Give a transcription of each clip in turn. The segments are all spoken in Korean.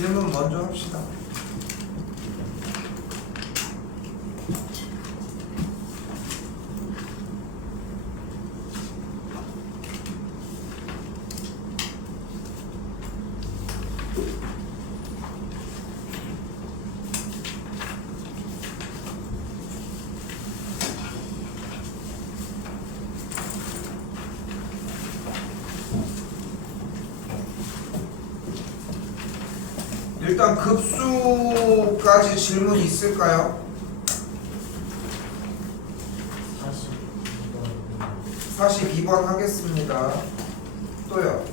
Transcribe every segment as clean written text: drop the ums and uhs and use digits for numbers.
질문 먼저 합시다. 일단 급수까지 질문 있을까요? 42번 하겠습니다. 또요.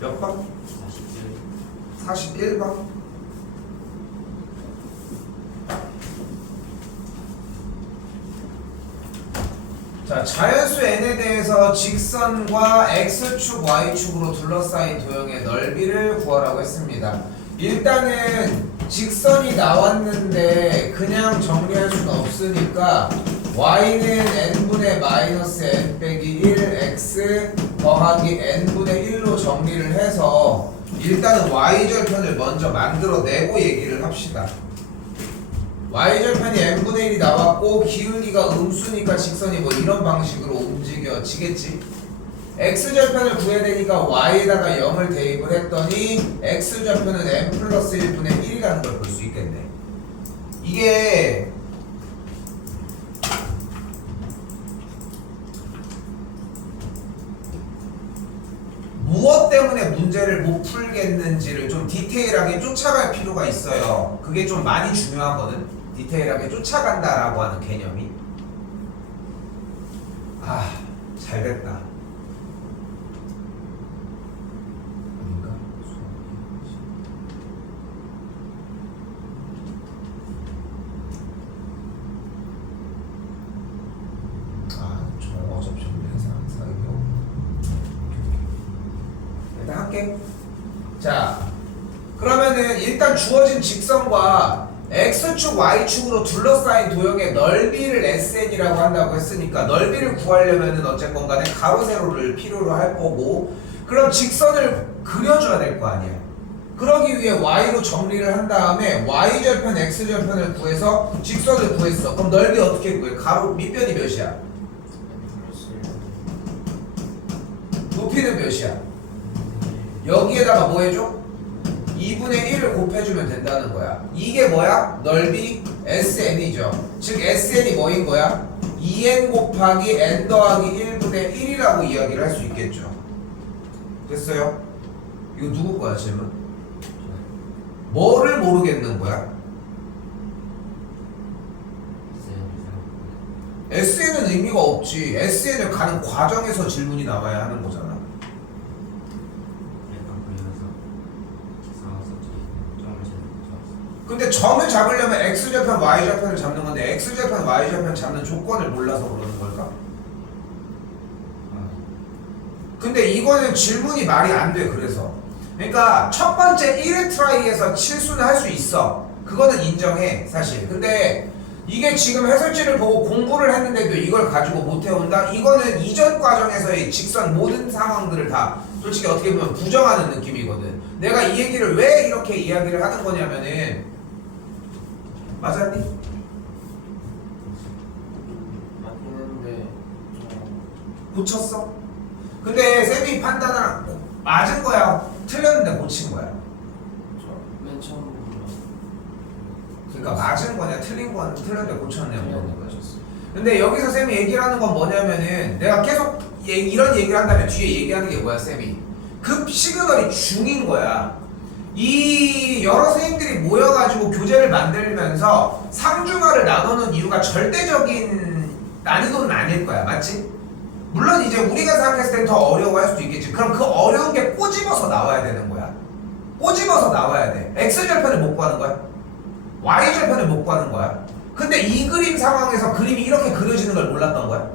몇 번? 41번. 자, 자연수 n에 대해서 직선과 x축, y축으로 둘러싸인 도형의 넓이를 구하라고 했습니다. 일단은 직선이 나왔는데 그냥 정리할 수는 없으니까 y는 n분의 마이너스 n 빼기 1 x 더하기 n분의 1로 정리를 해서 일단은 y절편을 먼저 만들어내고 얘기를 합시다. y절편이 n분의 1이 나왔고 기울기가 음수니까 직선이 뭐 이런 방식으로 움직여지겠지. x절편을 구해야 되니까 y에다가 0을 대입을 했더니 x절편은 n 플러스 1분의 1이라는 걸 볼 수 있겠네. 이게 무엇 때문에 문제를 못 풀겠는지를 좀 디테일하게 쫓아갈 필요가 있어요. 그게 좀 많이 중요하거든. 디테일하게 쫓아간다라고 하는 개념이. 아, 잘됐다. 아닌가? 아, 저 어차피 정리해서 일단 할게. 자, 그러면은 일단 주어진 직선과 x축, y축으로 둘러싸인 도형의 넓이를 SN이라고 한다고 했으니까 넓이를 구하려면은 어쨌건 간에 가로 세로를 필요로 할 거고, 그럼 직선을 그려줘야 될 거 아니야. 그러기 위해 y로 정리를 한 다음에 y절편, x절편을 구해서 직선을 구했어. 그럼 넓이 어떻게 구해? 가로 밑변이 몇이야? 높이는 몇이야? 여기에다가 뭐 해줘? 2분의 1을 곱해주면 된다는 거야. 이게 뭐야? 넓이 SN이죠. 즉 SN이 뭐인 거야? 2n 곱하기 n 더하기 1분의 1이라고 이야기를 할 수 있겠죠. 됐어요? 이거 누구 거야 질문? 뭐를 모르겠는 거야? SN은 의미가 없지. SN을 가는 과정에서 질문이 나와야 하는 거잖아. 근데 점을 잡으려면 x절편, y절편을 잡는 건데 x절편, y절편 잡는 조건을 몰라서 그러는 걸까? 근데 이거는 질문이 말이 안 돼. 그래서 그러니까 첫 번째 1회 트라이에서 실수는 할 수 있어. 그거는 인정해 사실. 근데 이게 지금 해설지를 보고 공부를 했는데도 이걸 가지고 못 해온다? 이거는 이전 과정에서의 직선 모든 상황들을 다 솔직히 어떻게 보면 부정하는 느낌이거든. 내가 이 얘기를 왜 이렇게 이야기를 하는 거냐면은, 맞았니? 맞긴 했는데 고쳤어? 근데 쌤이 판단을 맞은 거야? 틀렸는데 고친 거야? 맨 처음 그러니까 맞은 거냐 틀린 건 틀렸는데 고쳤냐 물어보는 거죠. 근데 여기서 쌤이 얘기를 하는 건 뭐냐면은, 내가 계속 이런 얘기를 한다면 뒤에 얘기하는 게 뭐야 쌤이? 급 시그널이 중인 거야. 이 여러 선생님들이 모여가지고 교재를 만들면서 상중하를 나누는 이유가 절대적인 난이도는 아닐 거야. 맞지? 물론 이제 우리가 생각했을 땐 더 어려워할 수도 있겠지. 그럼 그 어려운 게 꼬집어서 나와야 되는 거야. 꼬집어서 나와야 돼. X절편을 못 구하는 거야. Y절편을 못 구하는 거야. 근데 이 그림 상황에서 그림이 이렇게 그려지는 걸 몰랐던 거야.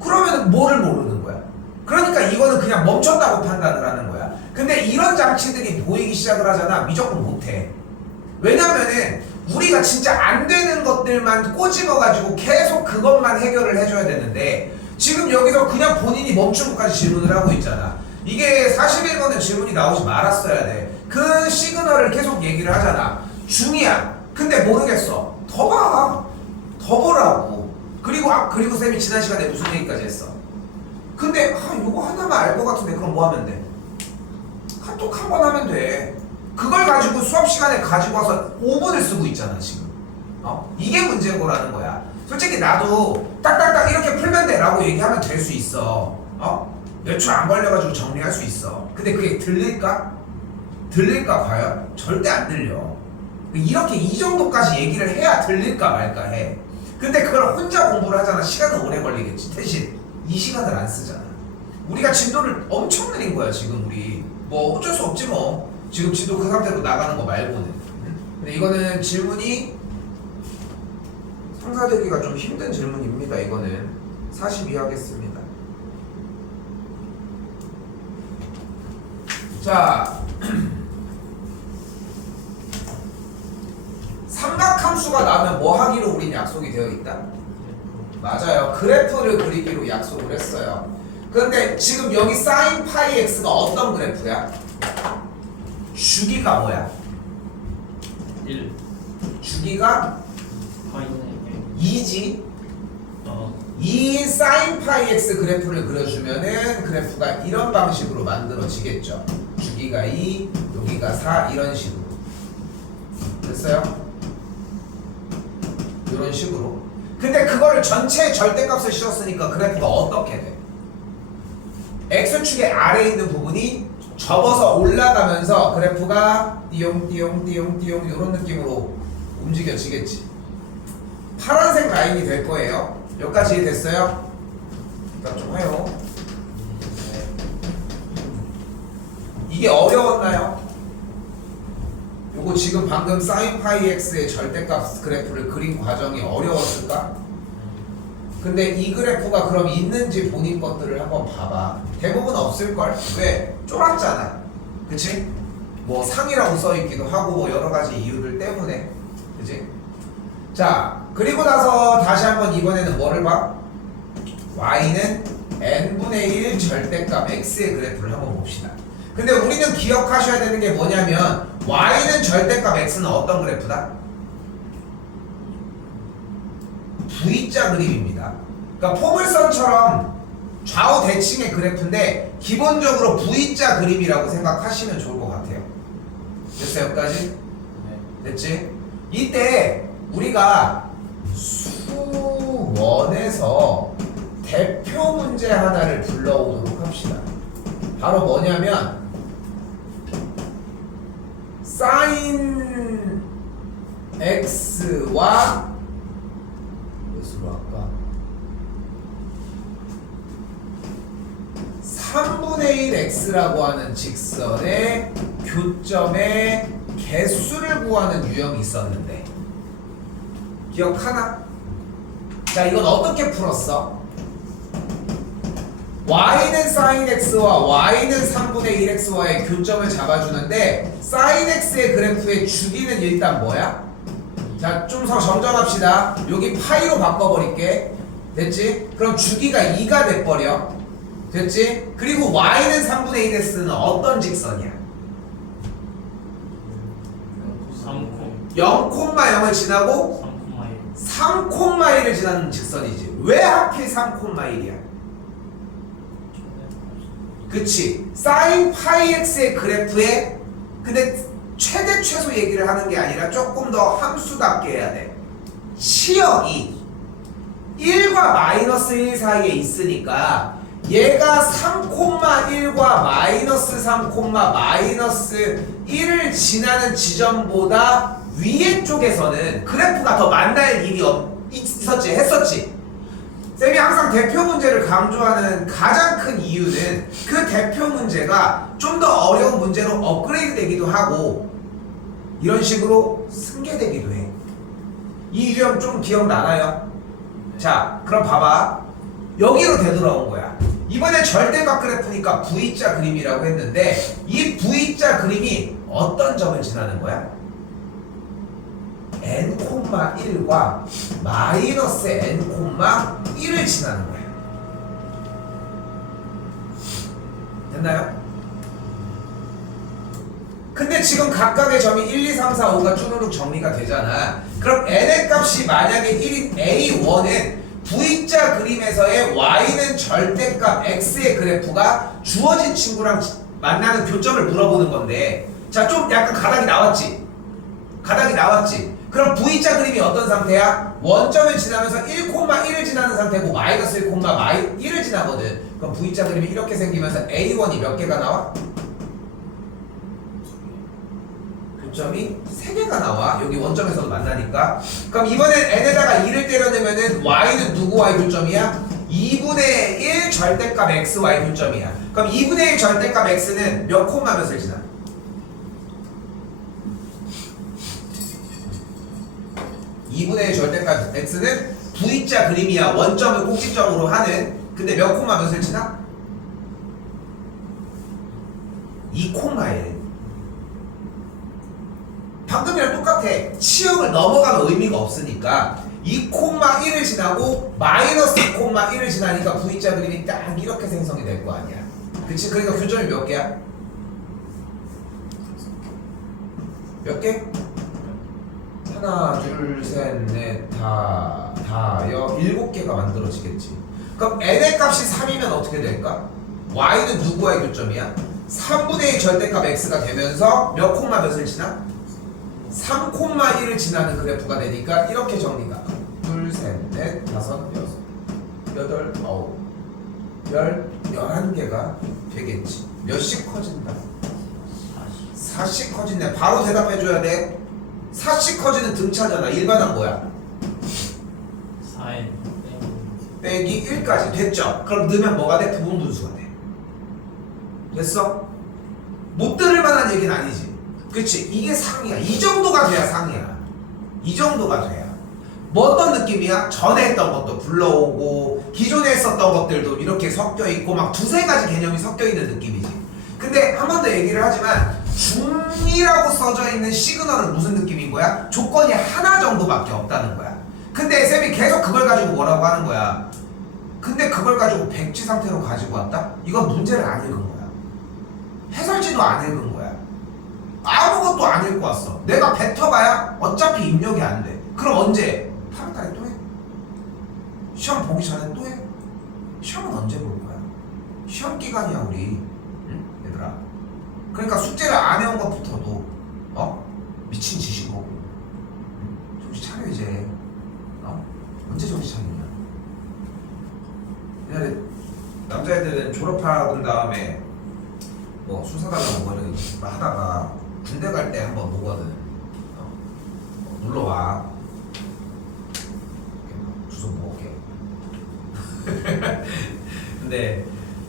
그러면 뭐를 모르는 거야? 그러니까 이거는 그냥 멈췄다고 판단을 하는 거야. 근데 이런 장치들이 보이기 시작을 하잖아. 무조건 못해. 왜냐면은 우리가 진짜 안 되는 것들만 꼬집어가지고 계속 그것만 해결을 해줘야 되는데, 지금 여기서 그냥 본인이 멈춘 것까지 질문을 하고 있잖아. 이게 41번은 질문이 나오지 말았어야 돼. 그 시그널을 계속 얘기를 하잖아. 중이야. 근데 모르겠어. 더 봐. 더 보라고. 그리고 쌤이 지난 시간에 무슨 얘기까지 했어? 근데 이거 하나만 알 것 같은데 그럼 뭐 하면 돼? 카톡 한 번 하면 돼. 그걸 가지고 수업 시간에 가지고 와서 5분을 쓰고 있잖아 지금. 이게 문제인 거라는 거야. 솔직히 나도 딱딱딱 이렇게 풀면 돼 라고 얘기하면 될 수 있어. 몇 초 안 걸려가지고 정리할 수 있어. 근데 그게 들릴까? 들릴까 과연? 절대 안 들려. 이렇게 이 정도까지 얘기를 해야 들릴까 말까 해. 근데 그걸 혼자 공부를 하잖아. 시간은 오래 걸리겠지. 대신 이 시간을 안 쓰잖아. 우리가 진도를 엄청 느린 거야 지금 우리. 뭐 어쩔 수 없지 뭐. 지금 진도 그 상태로 나가는 거 말고는. 근데 이거는 질문이 상사되기가 좀 힘든 질문입니다. 이거는 42 하겠습니다. 자, 삼각함수가 나오면 뭐 하기로 우린 약속이 되어 있다? 맞아요. 그래프를 그리기로 약속을 했어요. 그런데 지금 여기 sin 파이 x가 어떤 그래프야? 주기가 뭐야? 1 주기가 파이는 2지. 이 sin 파이 x 그래프를 그려주면은 그래프가 이런 방식으로 만들어지겠죠. 주기가 2, 여기가 4 이런 식으로. 됐어요? 이런 식으로. 근데 그거를 전체 절대값을 실었으니까 그래프가 어떻게 돼? x축의 아래에 있는 부분이 접어서 올라가면서 그래프가 띠용띠용띠용띠용 이런 느낌으로 움직여지겠지. 파란색 라인이 될 거예요. 여기까지 이해됐어요? 일단 좀 해요. 이게 어려웠나요? 요거 지금 방금 sin 파이 x의 절대값 그래프를 그린 과정이 어려웠을까? 근데 이 그래프가 그럼 있는지 본인 것들을 한번 봐봐. 대부분 없을걸? 왜? 쫄았잖아. 그치? 뭐 상이라고 써있기도 하고 뭐 여러가지 이유들 때문에. 그치? 자, 그리고 나서 다시 한번 이번에는 뭐를 봐? y는 n분의 1 절대값 x의 그래프를 한번 봅시다. 근데 우리는 기억하셔야 되는 게 뭐냐면 y는 절대값 x는 어떤 그래프다? V자 그림입니다. 그러니까 포물선처럼 좌우 대칭의 그래프인데 기본적으로 V자 그림이라고 생각하시면 좋을 것 같아요. 됐어요? 여기까지? 됐지? 이때 우리가 수원에서 대표 문제 하나를 불러오도록 합시다. 바로 뭐냐면 sin x와 몇으로 할까? 3분의 1 x라고 하는 직선의 교점의 개수를 구하는 유형이 있었는데 기억하나? 자, 이건 어떻게 풀었어? y는 sin x와 y는 3분의 1 x와의 교점을 잡아주는데 sin x의 그래프의 주기는 일단 뭐야? 자, 좀 더 정정합시다. 여기 파이로 바꿔버릴게. 됐지? 그럼 주기가 2가 돼버려. 됐지? 그리고 y는 3분의 1 x는 어떤 직선이야? 0,0을 지나고 3,1을 지나는 직선이지. 왜 하필 3,1이야? 그치? sin 파이 x의 그래프에 근데 최대 최소 얘기를 하는 게 아니라 조금 더 함수답게 해야 돼. 치역이 1과 마이너스 1 사이에 있으니까 얘가 3,1과 마이너스 3, 마이너스 1을 지나는 지점보다 위에 쪽에서는 그래프가 더 만날 일이 있었지, 했었지. 쌤이 항상 대표 문제를 강조하는 가장 큰 이유는 그 대표 문제가 좀 더 어려운 문제로 업그레이드 되기도 하고 이런 식으로 승계되기도 해. 이 유형 좀 기억나나요? 자, 그럼 봐봐. 여기로 되돌아온 거야. 이번에 절대값 그래프니까 V자 그림이라고 했는데 이 V자 그림이 어떤 점을 지나는 거야? n,1과 마이너스 n,1을 지나는 거야. 맞나요? 근데 지금 각각의 점이 1, 2, 3, 4, 5가 쭈루룩 정리가 되잖아. 그럼 n의 값이 만약에 1인 A1은 V자 그림에서의 y는 절대값 x의 그래프가 주어진 친구랑 만나는 교점을 물어보는 건데, 자, 좀 약간 가닥이 나왔지? 가닥이 나왔지? 그럼 V자 그림이 어떤 상태야? 원점을 지나면서 1,1을 지나는 상태고 마이너스 1,1을 지나거든. 그럼 V자 그림이 이렇게 생기면서 A1이 몇 개가 나와? 교점이 3개가 나와. 여기 원점에서도 만나니까. 그럼 이번엔 n에다가 2를 때려내면은 y는 누구와의 교점이야? 2분의 1 절대값 xy 교점이야. 그럼 2분의 1 절대값 x는 몇 콤마 몇을 지나? 2분의 1 절대값 x는 V자 그림이야. 원점을 꼭지점으로 하는. 근데 몇 콤마 몇을 지나? 2콤마에. 방금이랑 똑같아. 치역을 넘어가면 의미가 없으니까 2,1을 지나고 마이너스 2,1을 지나니까 V자 그림이 딱 이렇게 생성이 될 거 아니야. 그치? 그러니까 교점이 몇 개야? 몇 개? 하나, 둘, 셋, 넷, 다, 여, 7개가 만들어지겠지. 그럼 n의 값이 3이면 어떻게 될까? y는 누구와의 교점이야? 3분의 1 절대값 x가 되면서 몇 콤마 몇을 지나? 3,1을 지나는 그래프가 되니까 이렇게 정리가 둘, 셋, 넷, 다섯, 여섯, 여덟, 아홉, 11개가 되겠지. 몇씩 커진다? 4씩 커진다. 바로 대답해줘야 돼. 4씩 커지는 등차잖아. 일반은 뭐야? 4n 빼기 1까지 됐죠? 그럼 넣으면 뭐가 돼? 부분분수가 돼. 됐어? 못 들을 만한 얘기는 아니지. 그치? 이게 상이야. 이 정도가 돼야 상이야. 이 정도가 돼야. 뭐 어떤 느낌이야? 전에 했던 것도 불러오고 기존에 했었던 것들도 이렇게 섞여있고 막 두세 가지 개념이 섞여있는 느낌이지. 근데 한 번 더 얘기를 하지만 중이라고 써져 있는 시그널은 무슨 느낌인 거야? 조건이 하나 정도밖에 없다는 거야. 근데 쌤이 계속 그걸 가지고 뭐라고 하는 거야? 근데 그걸 가지고 백지 상태로 가지고 왔다? 이건 문제를 안 읽은 거야. 해설지도 안 읽은 거야. 아무것도 안 읽고 왔어. 내가 뱉어봐야 어차피 입력이 안 돼. 그럼 언제? 8월달에 또 해? 시험 보기 전에 또 해? 시험은 언제 볼 거야? 시험 기간이야 우리. 응? 얘들아. 그러니까 숙제를 안 해온 것부터도 미친 짓이고. 응? 정신 차려 이제. 언제 정신 차리냐? 옛날에 남자애들은 졸업하고 다음에 뭐 수사달라고 뭐를 하다가 군대 갈 때 한번 보거든. 놀러와. 주소 먹을게. 근데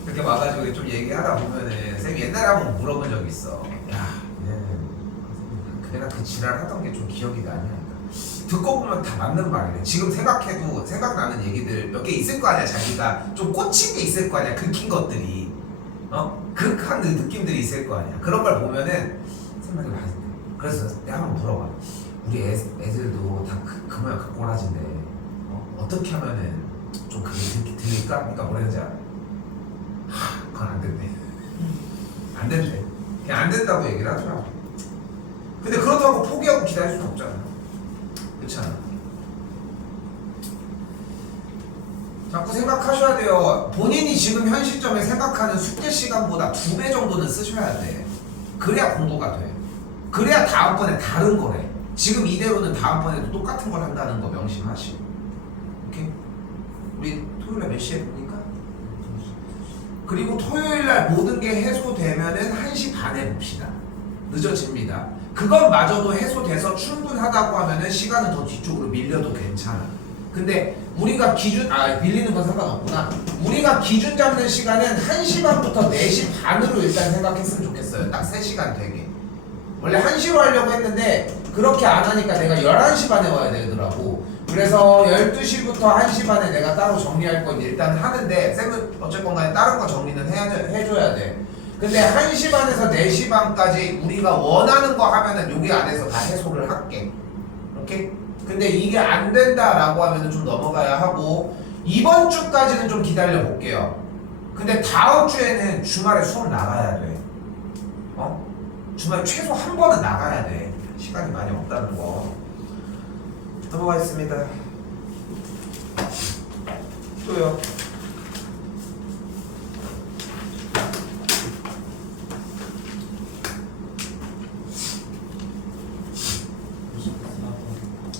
그렇게 와가지고 좀 얘기하다 보면은 쌤이 옛날에 한번 물어본 적이 있어. 야, 내가 그 지랄 하던 게 좀 기억이 나냐? 듣고 보면 다 맞는 말이래. 지금 생각해도 생각나는 얘기들 몇 개 있을 거 아니야. 자기가 좀 꽂힌 게 있을 거 아니야. 긁힌 것들이. 극한 느낌들이 있을 거 아니야. 그런 걸 보면은 생각이 많이 나. 그래서 내가 한번 물어봐. 우리 애들도 다 그 모양 그 꼬라진데 어떻게 하면은 좀 그게 들릴까? 그러니까 뭐라는지 알아? 그건 안 된대. 안 된대. 그냥 안 된다고 얘기를 하더라고. 근데 그렇다고 포기하고 기다릴 수는 없잖아. 그렇잖아. 자꾸 생각하셔야 돼요. 본인이 지금 현 시점에 생각하는 숙제 시간보다 2배 정도는 쓰셔야 돼. 그래야 공부가 돼. 그래야 다음번에 다른 거래. 지금 이대로는 다음번에도 똑같은 걸 한다는 거 명심하시고. 오케이? 우리 토요일날 몇 시에 보니까? 그리고 토요일날 모든 게 해소되면은 1시 반에 봅시다. 늦어집니다. 그것마저도 해소돼서 충분하다고 하면은 시간은 더 뒤쪽으로 밀려도 괜찮아. 근데 우리가 기준, 밀리는 건 상관없구나. 우리가 기준 잡는 시간은 1시 반부터 4시 반으로 일단 생각했으면 좋겠어요. 딱 3시간 되게. 원래 1시로 하려고 했는데 그렇게 안 하니까 내가 11시 반에 와야 되더라고. 그래서 12시부터 1시 반에 내가 따로 정리할 건 일단 하는데 쌤은 어쨌건 간에 다른 거 정리는 해줘야 돼. 근데 1시 반에서 4시 반까지 우리가 원하는 거 하면은 여기 안에서 다 해소를 할게. 오케이? 근데 이게 안 된다라고 하면은 좀 넘어가야 하고 이번 주까지는 좀 기다려 볼게요. 근데 다음 주에는 주말에 수업 나가야 돼. 주말에 최소 한 번은 나가야 돼. 시간이 많이 없다는 거. 넘어가겠습니다. 또요.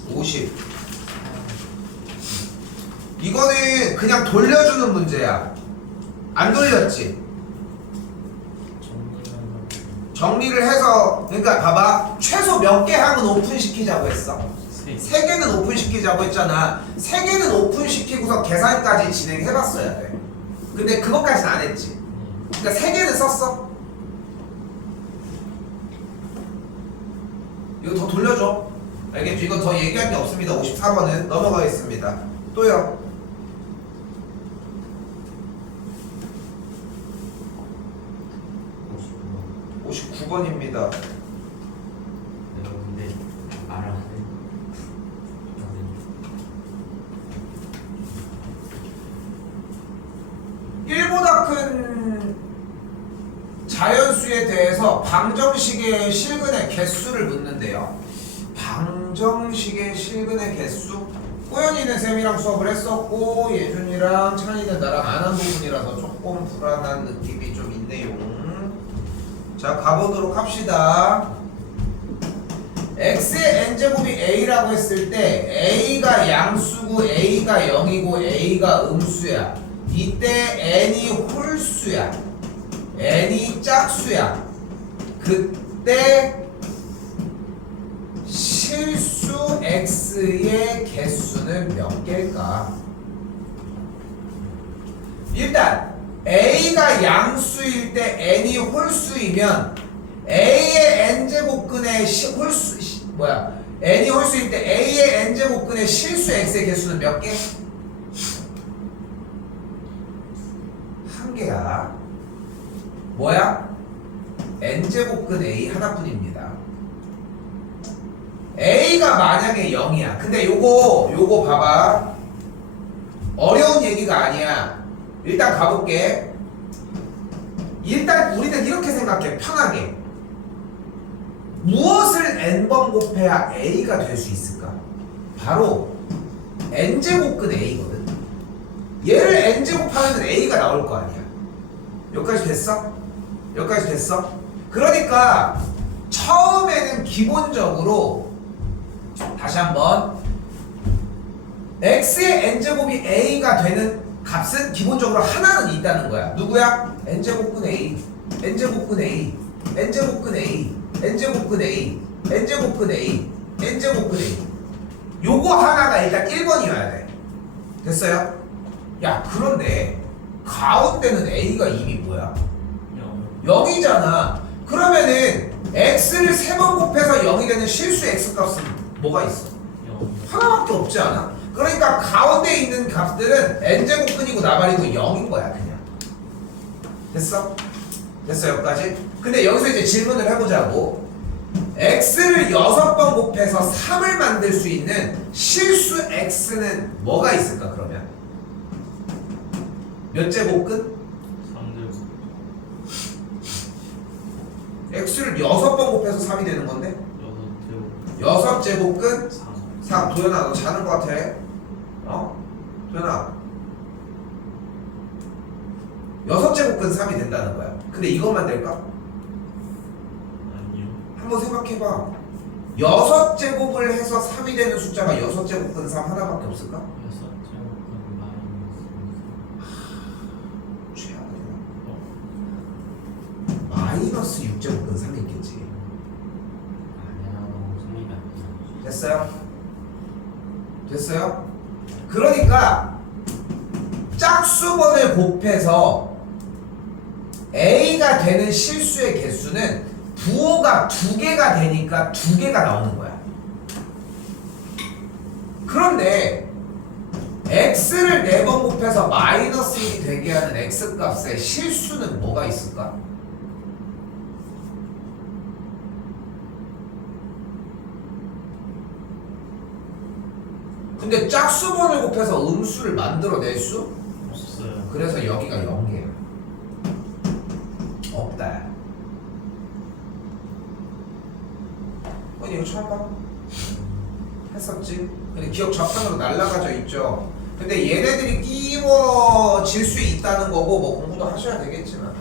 번 50. 이거는 그냥 돌려주는 문제야. 안 돌렸지? 정리를 해서, 그러니까 봐봐. 최소 몇 개 항은 오픈시키자고 했어? 3개는 오픈시키자고 했잖아. 3개는 오픈시키고서 계산까지 진행해봤어야 돼. 근데 그것까지는 안 했지. 그러니까 3개는 썼어. 이거 더 돌려줘. 알겠죠? 이건 더 얘기할 게 없습니다. 54번은 넘어가겠습니다. 또요. 59번입니다. 내가 근데 알아. 1보다 큰 자연수에 대해서 방정식의 실근의 개수를 묻는데요. 방정식의 실근의 개수? 호연이는 쌤이랑 수업을 했었고 예준이랑 찬이는 나랑 안 한 부분이라서 조금 불안한 느낌이 좀 있네요. 자, 가보도록 합시다. x의 n제곱이 a라고 했을 때 a가 양수고 a가 0이고 a가 음수야. 이때 n이 홀수야. n이 짝수야. 그때 실수 x의 개수는 몇 개일까? 일단 a가 양수일 때 n이 홀수이면 a의 n제곱근의 n이 홀수일 때 a의 n제곱근의 실수 x의 개수는 몇 개? 한 개야. 뭐야? n제곱근 a 하나뿐입니다. a가 만약에 0이야. 근데 요거 봐봐. 어려운 얘기가 아니야. 일단 가볼게. 일단 우리는 이렇게 생각해. 편하게. 무엇을 n번 곱해야 a가 될 수 있을까? 바로 n제곱근 a거든. 얘를 n제곱하면 a가 나올 거 아니야. 여기까지 됐어? 여기까지 됐어? 그러니까 처음에는 기본적으로 다시 한번 x의 n제곱이 a가 되는 값은 기본적으로 하나는 있다는 거야. 누구야? n제곱근 a, n제곱근 a, n제곱근 a, n제곱근 a, n제곱근 a, n제곱근 a. 요거 하나가 일단 1번이어야 돼. 됐어요? 야, 그런데 가운데는 a가 이미 뭐야? 0이잖아. 그러면은 x를 3번 곱해서 0이 되는 실수 x 값은 뭐가 있어? 하나밖에 없지 않아? 그러니까 가운데 있는 값들은 n제곱근이고 나발이고 0인 거야 그냥. 됐어? 됐어 여기까지? 근데 여기서 이제 질문을 해보자고. x를 6번 곱해서 3을 만들 수 있는 실수 x는 뭐가 있을까 그러면? 몇 제곱근? 3제곱. x를 6번 곱해서 3이 되는 건데? 6제곱근 3. 도현아 너 자는 거 같아? 도현아 6제곱근 3이 된다는 거야. 근데 이것만 될까? 아니요. 한번 생각해봐. 6제곱을 해서 3이 되는 숫자가 6제곱근 3 하나밖에 없을까? 6제곱은 마이너스 6제곱근 3이 있겠지. 아니야, 너무 소리가 안 나. 됐어요? 됐어요? 그러니까 짝수번을 곱해서 a가 되는 실수의 개수는 부호가 2개가 되니까 2개가 나오는 거야. 그런데 x를 4번 곱해서 마이너스 1이 되게 하는 x값의 실수는 뭐가 있을까? 근데 짝수번을 곱해서 음수를 만들어낼 수? 없어요. 그래서 여기가 0개야. 없다. 이거 처음 봐? 했었지? 근데 기억 저편으로 날아가져 있죠. 근데 얘네들이 끼워질 수 있다는 거고 뭐 공부도 하셔야 되겠지만.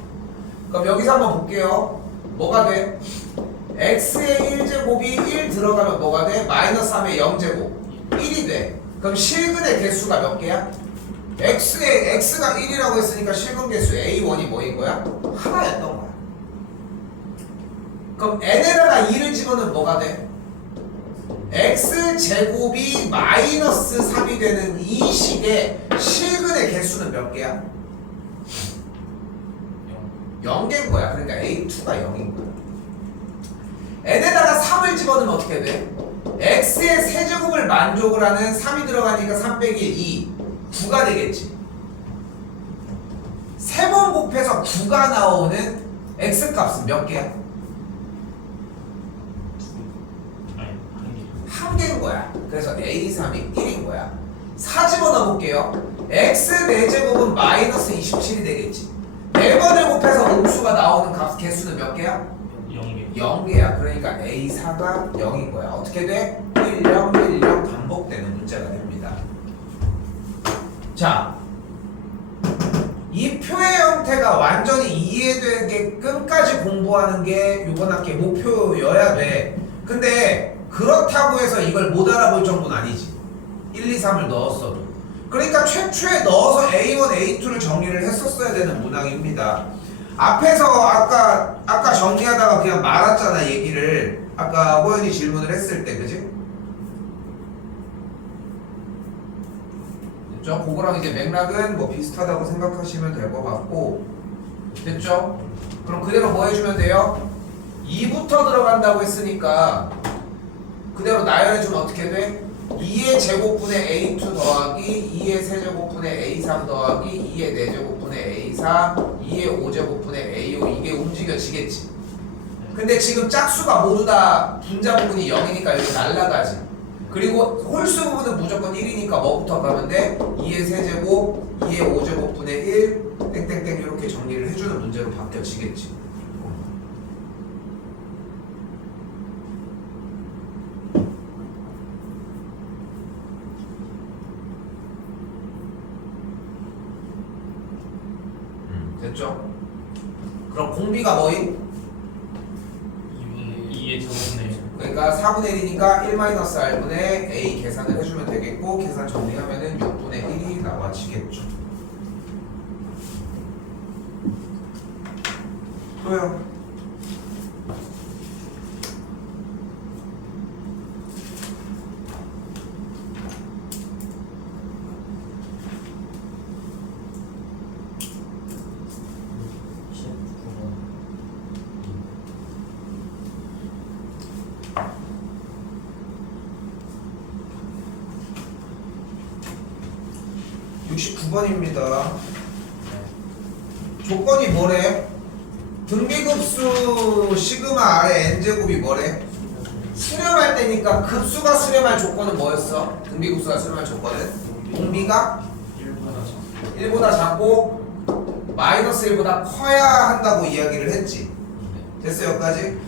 그럼 여기서 한번 볼게요. 뭐가 돼? x의 1제곱이 1 들어가면 뭐가 돼? 마이너스 3의 0제곱 1이 돼. 그럼 실근의 개수가 몇 개야? x가 1이라고 했으니까 실근 개수 a1이 뭐인 거야? 하나였던 거야. 그럼 n에다가 2를 집어넣으면 뭐가 돼? x제곱이 마이너스 3이 되는 이 식의 실근의 개수는 몇 개야? 0개인 거야. 그러니까 a2가 0인 거야. n에다가 3을 집어넣으면 어떻게 돼? x의 세제곱을 만족을 하는 3이 들어가니까 3 빼기 2 9가 되겠지. 3번 곱해서 9가 나오는 x값은 몇 개야? 한 개인 거야. 그래서 a3이 1인 거야. 4 집어넣어 볼게요. x 4제곱은 마이너스 27이 되겠지. 4번을 곱해서 음수가 나오는 값 개수는 몇 개야? 0개. 0개야. 그러니까 a4가 0인 거야. 어떻게 돼? 1, 0, 1, 0 반복되는 문제가 됩니다. 자, 이 표의 형태가 완전히 이해되게끔까지 공부하는 게 이번 학기의 목표여야 돼. 근데 그렇다고 해서 이걸 못 알아볼 정도는 아니지. 1, 2, 3을 넣었어도. 그러니까 최초에 넣어서 A1, A2를 정리를 했었어야 되는 문항입니다. 앞에서 아까 정리하다가 그냥 말았잖아, 얘기를. 아까 호연이 질문을 했을 때, 그지? 됐죠? 그거랑 이제 맥락은 뭐 비슷하다고 생각하시면 될 것 같고. 됐죠? 그럼 그대로 뭐 해주면 돼요? 2부터 들어간다고 했으니까 그대로 나열해주면 어떻게 돼? 2의 제곱분의 A2 더하기 2의 세제곱분의 A3 더하기 2의 4제곱분의 A4 2의 5제곱분의 A5 이게 움직여지겠지. 근데 지금 짝수가 모두 다 분자 부분이 0이니까 여기 날라가지. 그리고 홀수 부분은 무조건 1이니까 뭐부터 가면 돼? 2의 세제곱 2의 5제곱분의 1 땡땡땡 이렇게 정리를 해주는 문제로 바뀌어지겠지. 됐죠? 그럼 공비가 뭐임? 2의 제곱분의 그러니까 4분의 1이니까 1-r분의 a 계산을 해주면 되겠고 계산 정리하면은 6분의 1이 나와지겠죠. 또요. (69번입니다) 조건이 뭐래? 등비급수 시그마 아래 n제곱이 뭐래? 수렴할 때니까 급수가 수렴할 조건은 뭐였어? 등비급수가 수렴할 조건은 공비가 1보다 작고 마이너스 1보다 커야 한다고 이야기를 했지. 됐어 여기까지?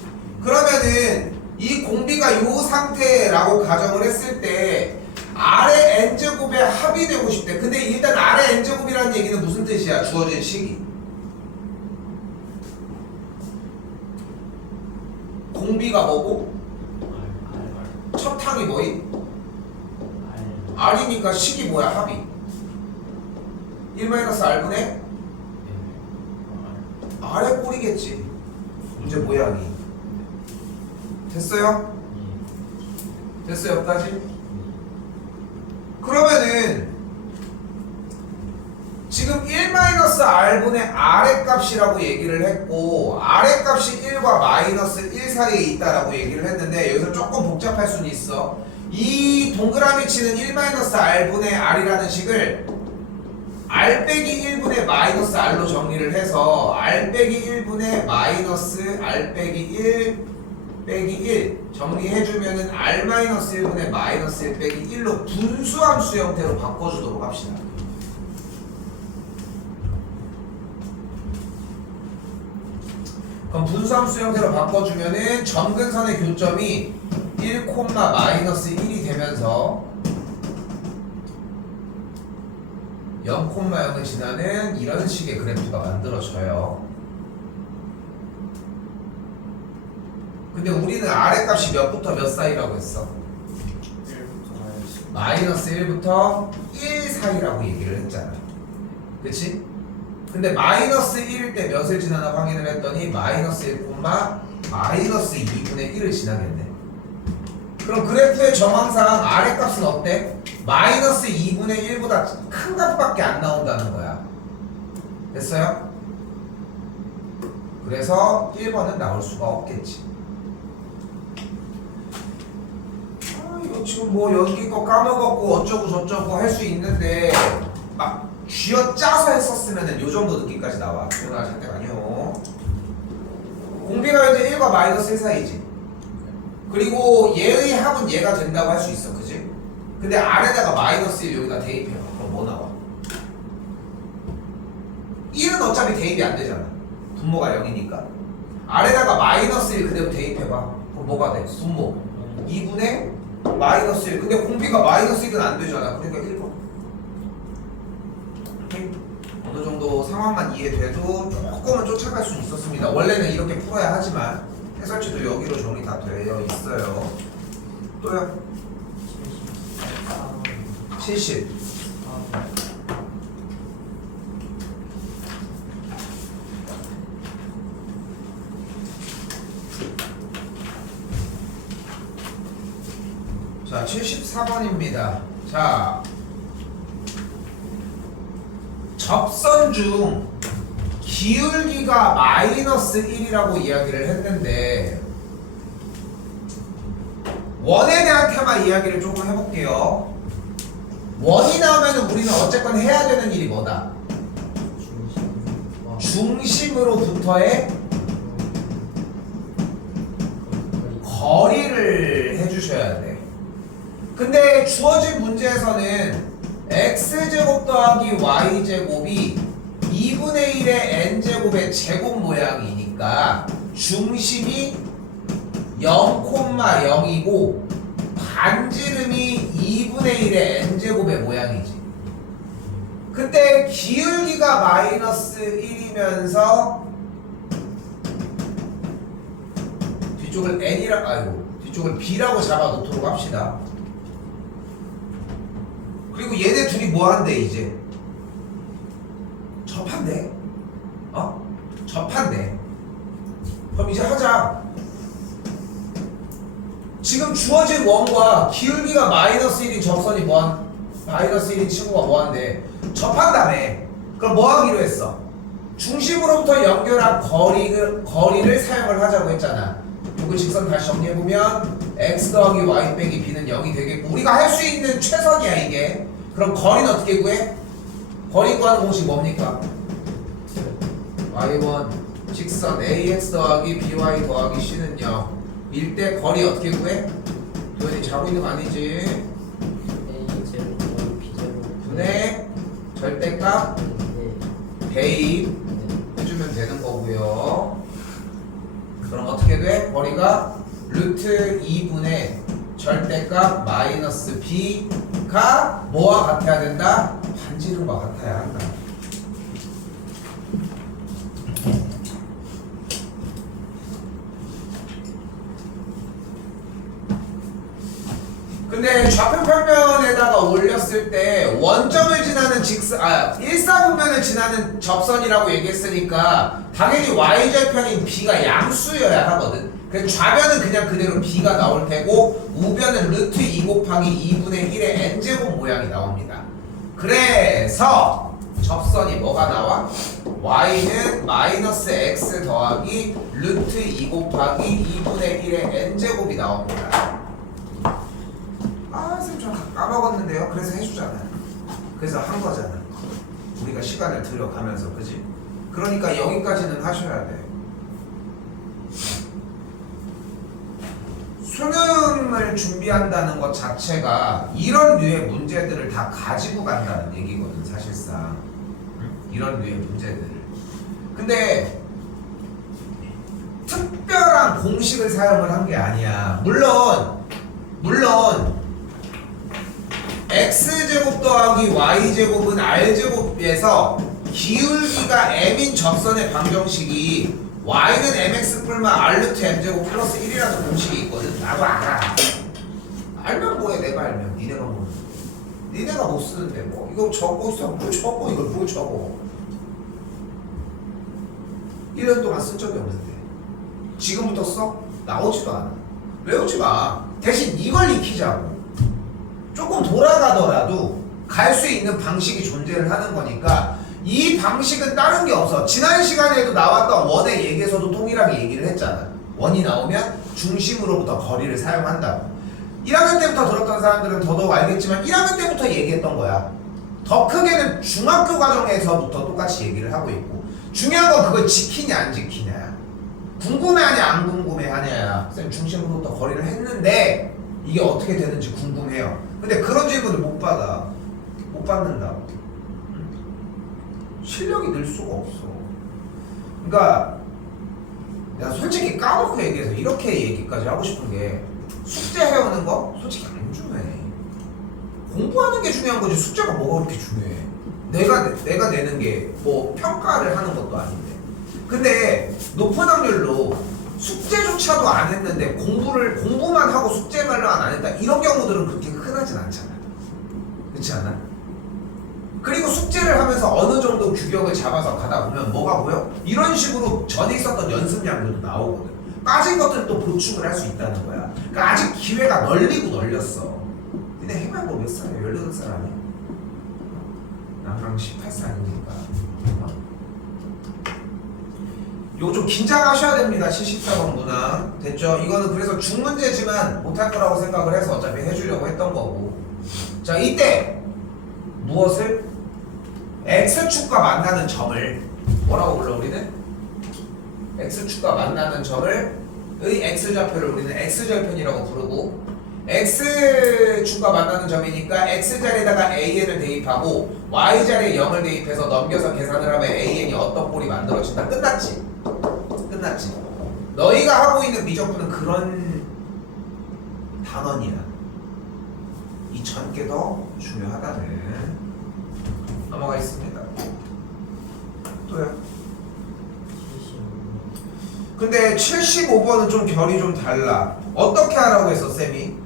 그러면은 이 공비가 요 상태라고 가정을 했을 때 아래 n제곱의 합이 되고 싶대. 근데 일단 아래 n제곱이라는 얘기는 무슨 뜻이야? 주어진 식이 공비가 뭐고? 첫 항이 뭐임? r이니까 식이 뭐야? 합이 1-r분의 r의 꼴이겠지. 문제 모양이. 됐어요? 됐어요 여기까지? 그러면은 지금 1-r분의 r의 값이라고 얘기를 했고 r의 값이 1과 마이너스 1 사이에 있다라고 얘기를 했는데 여기서 조금 복잡할 수는 있어. 이 동그라미 치는 1-r분의 r이라는 식을 r 빼기 1분의 마이너스 r로 정리를 해서 r 빼기 1분의 마이너스 r 빼기 1 빼기 1 정리해주면은 r-1분의 마이너스 1 빼기 1로 분수함수 형태로 바꿔주도록 합시다. 그럼 분수함수 형태로 바꿔주면은 점근선의 교점이 1, 마이너스 1이 되면서 0,0을 지나는 이런 식의 그래프가 만들어져요. 근데 우리는 아래값이 몇부터 몇 사이라고 했어? 1부터 마이너스 1부터 1 사이라고 얘기를 했잖아. 그치? 근데 마이너스 1일 때 몇을 지나나 확인을 했더니 마이너스 1, 마이너스 2분의 1을 지나겠네. 그럼 그래프의 정황상 아래값은 어때? 마이너스 2분의 1보다 큰 값밖에 안 나온다는 거야. 됐어요? 그래서 1번은 나올 수가 없겠지. 이거 지금 뭐 연기 거 까먹었고 어쩌고 저쩌고 할 수 있는데 막 쥐어짜서 했었으면은 요 정도 느낌까지 나와. 그러나 절대 아니요. 공비가 이제 1과 마이너스 1 사이지. 그리고 얘의 합은 얘가 된다고 할 수 있어. 그지? 근데 아래다가 마이너스 1 여기다 대입해요. 그럼 뭐 나와? 1은 어차피 대입이 안 되잖아. 분모가 0이니까. 아래다가 마이너스 1 그대로 대입해봐. 그럼 뭐가 돼? 분모 2분의 마이너스 1. 근데 공비가 마이너스 1은 안 되잖아. 그러니까 1번. 어느 정도 상황만 이해돼도 조금은 쫓아갈 수 있었습니다. 원래는 이렇게 풀어야 하지만 해설지도 여기로 정리 다 되어 있어요. 또요? 70. 자, 74번입니다. 자, 접선 중 기울기가 마이너스 1이라고 이야기를 했는데 원에 대한 테마 이야기를 조금 해볼게요. 원이 나오면 우리는 어쨌건 해야 되는 일이 뭐다? 중심으로부터의 거리를 해주셔야 돼. 근데 주어진 문제에서는 x제곱 더하기 y제곱이 2분의 1의 n제곱의 제곱 모양이니까 중심이 0,0이고 반지름이 2분의 1의 n제곱의 모양이지. 그때 기울기가 마이너스 1이면서 뒤쪽을 뒤쪽을 b라고 잡아놓도록 합시다. 그리고 얘네 둘이 뭐한대 이제? 접한대. 접한대. 그럼 이제 하자. 지금 주어진 원과 기울기가 마이너스 1인 접선이 뭐한? 마이너스 1인 친구가 뭐한대? 접한다며. 그럼 뭐 하기로 했어? 중심으로부터 연결한 거리를 사용을 하자고 했잖아. 요거 직선 다시 정리해보면 x 더하기 y 빼기 b는 0이 되겠고 우리가 할 수 있는 최선이야 이게. 그럼 거리는 어떻게 구해? 거리 구하는 공식 뭡니까? y1 직선 ax 더하기 by 더하기 c는 0 일 때 거리 어떻게 구해? 도현이 자고 있는 거 아니지? A 제곱 더하기 B 제곱 분의 절대값 대입 해주면 되는 거고요. 그럼 어떻게 돼? 거리가 루트 2분의 절대값 마이너스 b가 뭐와 같아야 된다? 반지름과 같아야 한다. 근데 좌표평면에다가 올렸을 때 원점을 지나는 일사분면을 지나는 접선이라고 얘기했으니까 당연히 y절편인 b가 양수여야 하거든. 그래서 좌변은 그냥 그대로 b가 나올 테고 우변은 루트 2 곱하기 2분의 1의 n제곱 모양이 나옵니다. 그래서 접선이 뭐가 나와? y는 마이너스 x 더하기 루트 2 곱하기 2분의 1의 n제곱이 나옵니다. 선생님 좀 까먹었는데요. 그래서 해주잖아. 그래서 한 거잖아. 우리가 시간을 들여가면서, 그지? 그러니까 여기까지는 하셔야 돼. 수능을 준비한다는 것 자체가 이런 류의 문제들을 다 가지고 간다는 얘기거든, 사실상. 이런 류의 문제들을. 근데 특별한 공식을 사용을 한 게 아니야. 물론 x제곱 더하기 y제곱은 r제곱에서 기울기가 m인 접선의 방정식이 y는 mx 뿔만 r 루트 m제곱 플러스 1이라는 공식이 있거든. 나도 알아. 알면 뭐해. 내가 알면. 니네가 뭐. 니네가 못 쓰는데 뭐. 이거 적고 있어. 뭐 적고 이걸 뭐 적어. 1년 동안 쓴 적이 없는데. 지금부터 써? 나오지도 않아. 외우지 마. 대신 이걸 익히자고. 조금 돌아가더라도 갈 수 있는 방식이 존재를 하는 거니까 이 방식은 다른 게 없어. 지난 시간에도 나왔던 원의 얘기에서도 동일하게 얘기를 했잖아. 원이 나오면 중심으로부터 거리를 사용한다고. 1학년 때부터 들었던 사람들은 더더욱 알겠지만 1학년 때부터 얘기했던 거야. 더 크게는 중학교 과정에서부터 똑같이 얘기를 하고 있고 중요한 건 그걸 지키냐 안 지키냐야. 궁금해하냐 안 궁금해하냐야. 쌤 중심으로부터 거리를 했는데 이게 어떻게 되는지 궁금해요. 근데 그런 질문을 못 받아. 못 받는다고. 실력이 늘 수가 없어. 그러니까 내가 솔직히 까놓고 얘기해서 이렇게 얘기까지 하고 싶은 게 숙제 해오는 거 솔직히 안 중요해. 공부하는 게 중요한 거지 숙제가 뭐가 그렇게 중요해. 내가 내는 게 뭐 평가를 하는 것도 아닌데. 근데 높은 확률로 숙제조차도 안 했는데 공부만 하고 숙제말로 안 했다. 이런 경우들은 그렇게 흔하진 않잖아. 그렇지 않아? 그리고 숙제를 하면서 어느 정도 규격을 잡아서 가다 보면 뭐가 보여? 이런 식으로 전에 있었던 연습량들도 나오거든. 빠진 것들은 또 보충을 할 수 있다는 거야. 그러니까 아직 기회가 널리고 널렸어. 근데 해봐야 뭐 몇 살이야? 18살 아니야? 나랑 18살이니까. 요거 좀 긴장하셔야 됩니다. 74번 문항. 됐죠? 이거는 그래서 중문제지만 못할 거라고 생각을 해서 어차피 해주려고 했던 거고. 자, 이때 무엇을? x축과 만나는 점을 뭐라고 불러 우리는? x축과 만나는 점을 의 x좌표를 우리는 x절편이라고 부르고 x축과 만나는 점이니까 x자리에다가 an을 대입하고 y자리에 0을 대입해서 넘겨서 계산을 하면 an이 어떤 꼴이 만들어진다. 끝났지? 끝났지? 너희가 하고 있는 미적분은 그런 단원이야. 이 전께 더 중요하다는 넘어가 있습니다. 또요? 근데 75번은 좀 결이 좀 달라. 어떻게 하라고 했어 쌤이?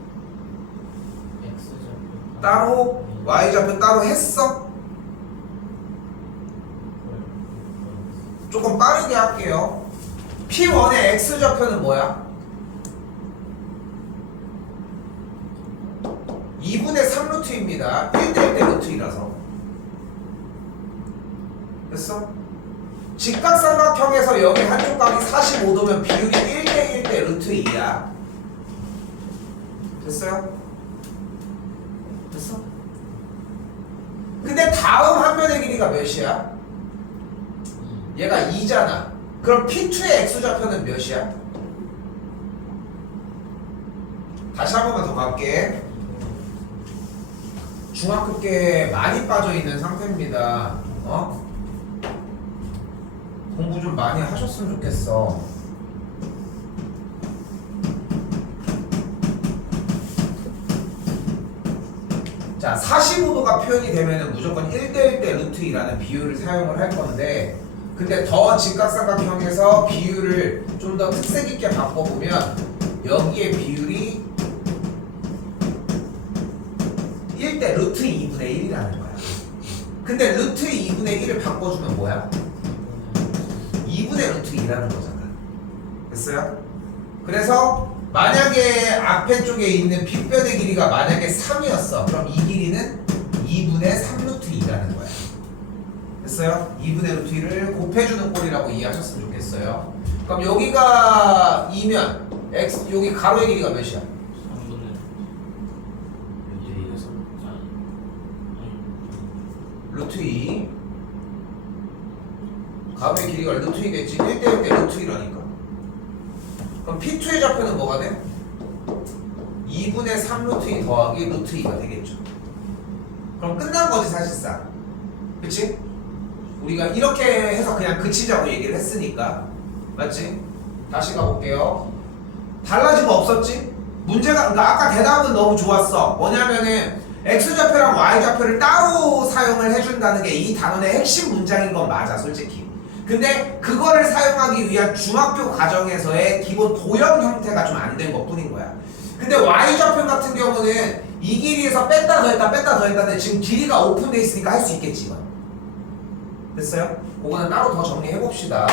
x좌표 따로 y좌표 따로 했어? 조금 빠르게 할게요. P1의 x좌표는 뭐야? 2분의 3루트입니다. 1대1대 루트이라서. 됐어? 직각삼각형에서 여기 한쪽 각이 45도면 비율이 1대1대 루트 2야. 됐어요? 됐어? 근데 다음 한 면의 길이가 몇이야? 얘가 2잖아. 그럼 P2의 x좌표는 몇이야? 다시 한 번만 더 갈게. 중학교께 많이 빠져있는 상태입니다. 공부 좀 많이 하셨으면 좋겠어. 자, 45도가 표현이 되면은 무조건 1대1대 루트 2라는 비율을 사용을 할 건데, 근데 더 직각삼각형에서 비율을 좀 더 특색 있게 바꿔보면 여기에 비율이 1대 루트 2분의 1이라는 거야. 근데 루트 2분의 1을 바꿔주면 뭐야? 2분의 루트 2라는 거잖아. 됐어요? 그래서 만약에 앞에 쪽에 있는 빗변의 길이가 만약에 3이었어. 그럼 이 길이는 2분의 3루트 2라는 거야. 됐어요? 2분의 루트 2를 곱해주는 꼴이라고 이해하셨으면 좋겠어요. 그럼 여기가 2면 x 여기 가로의 길이가 몇이야? 3분의 루트 2. 가로의 길이가 루트 2겠지. 1대1대 루트 2라니까. 그럼 P2의 좌표는 뭐가 돼? 2분의 3루트 2 더하기 루트 2가 되겠죠. 그럼 끝난 거지 사실상. 그치? 우리가 이렇게 해서 그냥 그치자고 얘기를 했으니까. 맞지? 다시 가볼게요. 달라진 거 없었지? 문제가, 그러니까 아까 대답은 너무 좋았어. 뭐냐면은 x좌표랑 y좌표를 따로 사용을 해준다는 게 이 단원의 핵심 문장인 건 맞아, 솔직히. 근데 그거를 사용하기 위한 중학교 과정에서의 기본 도형 형태가 좀 안 된 것 뿐인 거야. 근데 y좌표 같은 경우는 이 길이에서 뺐다 더했다 뺐다 더했다는데 지금 길이가 오픈돼 있으니까 할 수 있겠지만. 됐어요? 그거는 따로 더 정리해 봅시다.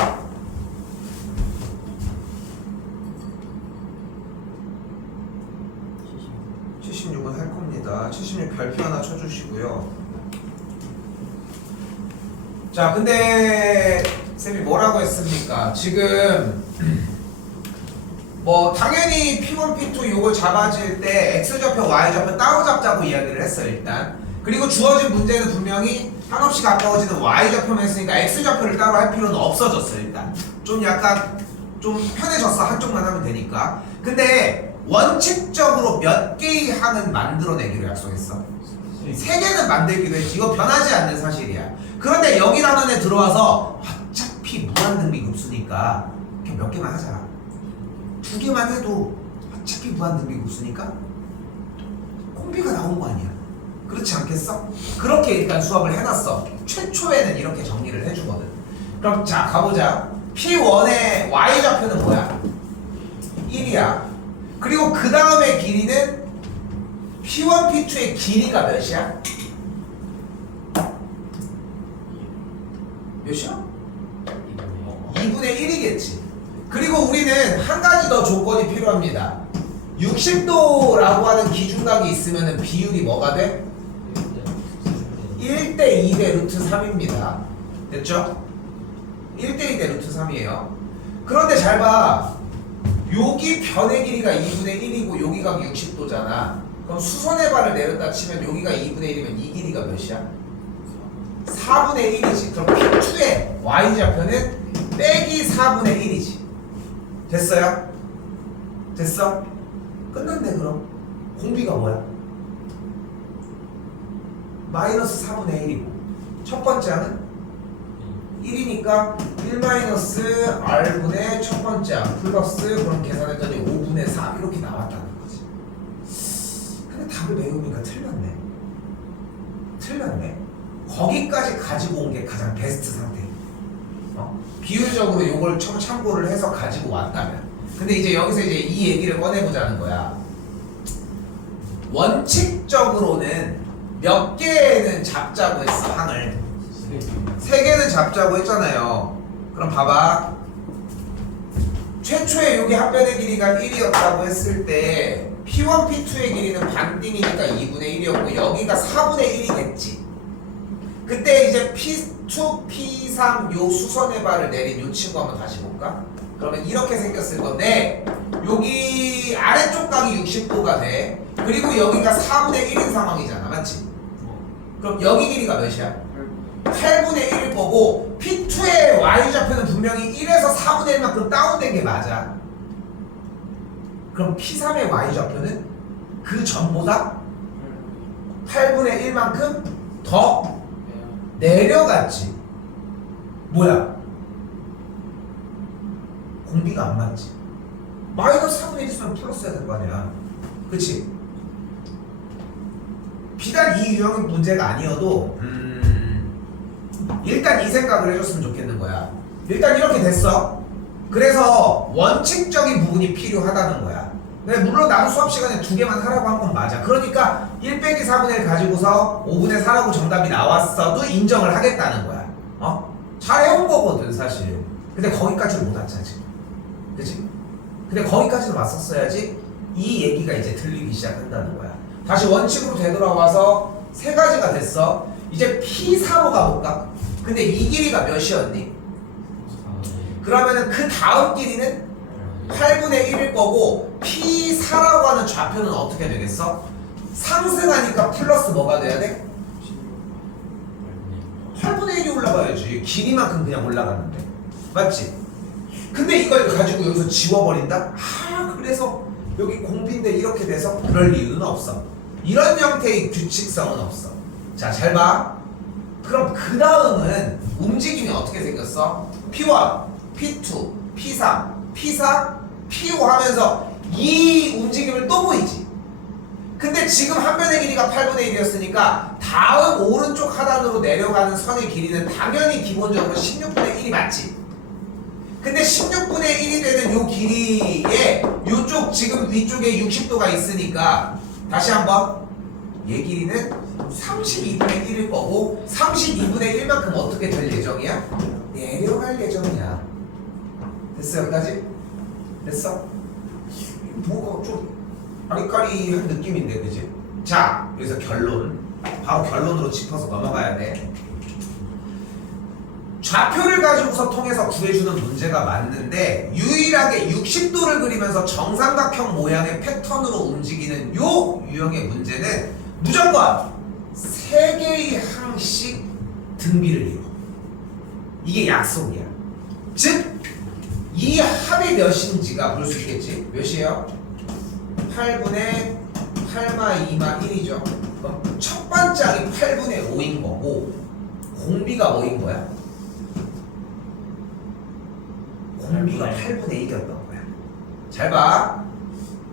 76은 할 겁니다. 76 별표 하나 쳐주시고요. 자, 근데 쌤이 뭐라고 했습니까? 지금 뭐 당연히 P1, P2 요걸 잡아질 때 X좌표, Y좌표 따로 잡자고 이야기를 했어요, 일단. 그리고 주어진 문제는 분명히 한없이 가까워지는 Y좌표만 했으니까 X좌표를 따로 할 필요는 없어졌어요, 일단. 좀 약간 좀 편해졌어, 한쪽만 하면 되니까. 근데 원칙적으로 몇 개의 항은 만들어내기로 약속했어? 3개는 만들기로 했지. 이거 변하지 않는 사실이야. 그런데 여기라는 애 들어와서 어차피 무한등비급수니까 그냥 몇 개만 하자. 2개만 해도 어차피 무한등비급수니까 콤비가 나온 거 아니야. 그렇지 않겠어? 그렇게 일단 수업을 해놨어. 최초에는 이렇게 정리를 해주거든. 그럼 자, 가보자. P1의 Y좌표는 뭐야? 1이야. 그리고 그 다음에 길이는 P1, P2의 길이가 몇이야? 몇이야? 2분의 1이겠지. 그리고 우리는 한 가지 더 조건이 필요합니다. 60도라고 하는 기준각이 있으면 비율이 뭐가 돼? 1대 2대 루트 3입니다. 됐죠? 1대 2대 루트 3이에요. 그런데 잘 봐. 여기 변의 길이가 2분의 1이고 여기 각이 60도잖아. 그럼 수선의 발을 내렸다 치면 여기가 2분의 1이면 이 길이가 몇이야? 4분의 1이지. 그럼 P2의 Y좌표는 빼기 4분의 1이지. 됐어요? 됐어? 끝났네. 그럼 공비가 뭐야? 마이너스 4분의 1이고 첫 번째 항은 1이니까 1 마이너스 R분의 첫 번째 항 플러스 그럼 계산했더니 5분의 4 이렇게 나왔다는 거지. 근데 답을 외우니까 틀렸네. 틀렸네. 거기까지 가지고 온 게 가장 베스트 상태. 비율적으로 요걸 참고를 해서 가지고 왔다면. 근데 이제 여기서 이제 이 얘기를 꺼내보자는 거야. 원칙적으로는 몇 개는 잡자고 했어, 항을. 3개는 잡자고 했잖아요. 그럼 봐봐. 최초에 여기 합변의 길이가 1이었다고 했을 때 P1, P2의 길이는 반띵이니까 2분의 1이었고 여기가 4분의 1이겠지. 그때 이제 P2, P3 요 수선의 발을 내린 요 친구 한번 다시 볼까? 그러면 이렇게 생겼을 건데 여기 아래쪽 각이 60도가 돼. 그리고 여기가 4분의 1인 상황이잖아. 맞지? 그럼 여기 길이가 몇이야? 8분의 1일 거고 P2의 Y좌표는 분명히 1에서 4분의 1만큼 다운된 게 맞아. 그럼 P3의 Y좌표는 그 전보다 8분의 1만큼 더 내려갔지. 뭐야? 공비가 안 맞지. 마이너스 4분의 1 있으면 플러스 해야 될 거 아니야. 그치? 비단 이 유형의 문제가 아니어도 일단 이 생각을 해줬으면 좋겠는 거야. 일단 이렇게 됐어. 그래서 원칙적인 부분이 필요하다는 거야. 근데 물론 나도 수업 시간에 2개만 하라고 한 건 맞아. 그러니까 1 빼기 4분의 1 가지고서 5분의 4라고 정답이 나왔어도 인정을 하겠다는 거야. 잘 해온 거거든 사실. 근데 거기까지는 못 왔잖아 지금. 그치? 근데 거기까지는 왔었어야지 이 얘기가 이제 들리기 시작한다는 거야. 다시 원칙으로 되돌아와서 3가지가 됐어. 이제 P4로 가볼까? 근데 이 길이가 몇이었니? 그러면은 그 다음 길이는 8분의 1일 거고 P4라고 하는 좌표는 어떻게 되겠어? 상승하니까 플러스 뭐가 돼야 돼? 8분의 1이 올라가야지. 길이만큼 그냥 올라갔는데. 맞지? 근데 이걸 가지고 여기서 지워버린다? 그래서 여기 공비인데 이렇게 돼서 그럴 이유는 없어. 이런 형태의 규칙성은 없어. 자, 잘 봐. 그럼 그 다음은 움직임이 어떻게 생겼어? P1, P2, P3 P4, P5 하면서 이 움직임을 또 보이지. 근데 지금 한 변의 길이가 8분의 1이었으니까 다음 오른쪽 하단으로 내려가는 선의 길이는 당연히 기본적으로 16분의 1이 맞지. 근데 16분의 1이 되는 요 길이에 요쪽 지금 위쪽에 60도가 있으니까 다시 한번 얘 길이는 32분의 1일 거고 32분의 1만큼 어떻게 될 예정이야? 내려갈 예정이야. 됐어 여기까지? 됐어? 뭐가 좀 아리까리한 느낌인데 그지? 자 여기서 결론 바로 결론으로 짚어서 넘어가야 돼. 좌표를 가지고서 통해서 구해주는 문제가 맞는데 유일하게 60도를 그리면서 정삼각형 모양의 패턴으로 움직이는 요 유형의 문제는 무조건 3개의 항씩 등비를 이뤄. 이게 약속이야. 즉 이 합이 몇인지가 볼 수 있겠지. 몇이에요? 8분의 8마 2마 1이죠. 그럼 첫 번째 항이 8분의 5인 거고 공비가 뭐인 거야? 공비가 8분의 1이었던 거야. 잘 봐.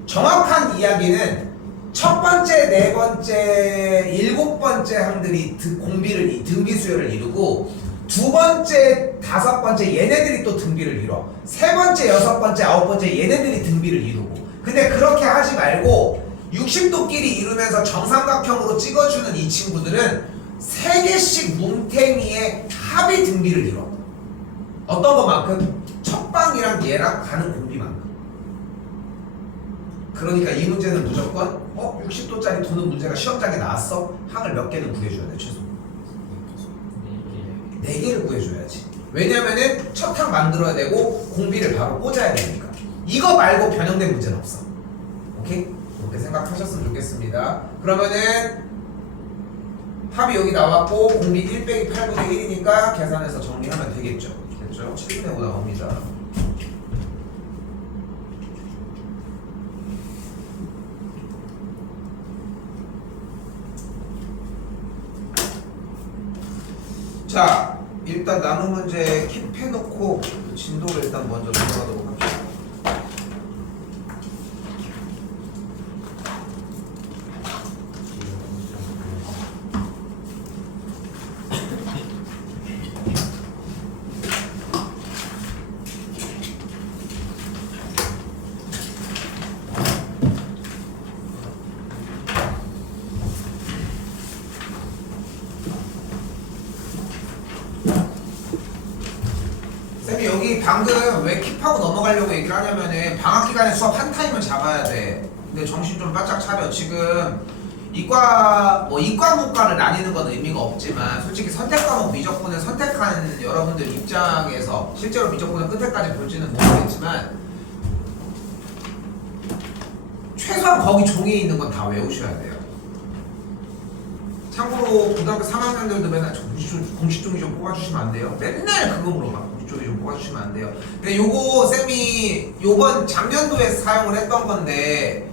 정확한 이야기는 첫 번째, 네 번째, 일곱 번째 항들이 공비를 등비 수열을 이루고 두 번째, 다섯 번째 얘네들이 또 등비를 이뤄. 세 번째, 여섯 번째, 아홉 번째 얘네들이 등비를 이루고. 근데 그렇게 하지 말고 60도끼리 이루면서 정삼각형으로 찍어주는 이 친구들은 3개씩 뭉탱이의 합이 등비를 이뤄. 어떤 것만큼? 첫 방이랑 얘랑 가는 공비만큼. 그러니까 이 문제는 무조건 60도짜리 도는 문제가 시험장에 나왔어? 항을 몇 개는 구해줘야 돼 최소. 4개를 구해줘야지. 왜냐면은 첫 항 만들어야 되고 공비를 바로 꽂아야 되니까. 이거 말고 변형된 문제는 없어. 오케이? 그렇게 생각하셨으면 좋겠습니다. 그러면은 합이 여기 나왔고 공비 1 빼기 8분의 1이니까 계산해서 정리하면 되겠죠. 됐죠? 7분의 5 나옵니다. 자, 일단 나눈 문제 킵해놓고 진도를 일단 먼저 들어가도록 합시다. 여기 방금 왜 킵하고 넘어가려고 얘기를 하냐면은 방학 기간에 수업 한 타임을 잡아야 돼. 근데 정신 좀 바짝 차려. 지금 이과 문과를 나뉘는 건 의미가 없지만 솔직히 선택 과목 미적분을 선택한 여러분들 입장에서 실제로 미적분을 끝에까지 볼지는 모르겠지만 최소한 거기 종이에 있는 건 다 외우셔야 돼요. 참고로 고등학교 3학년들도 맨날 공식 종이 좀 뽑아주시면 안 돼요? 맨날 그거 물어봐. 공식 종이 좀 뽑아주시면 안 돼요. 근데 요거 쌤이 요번 작년도에 사용을 했던 건데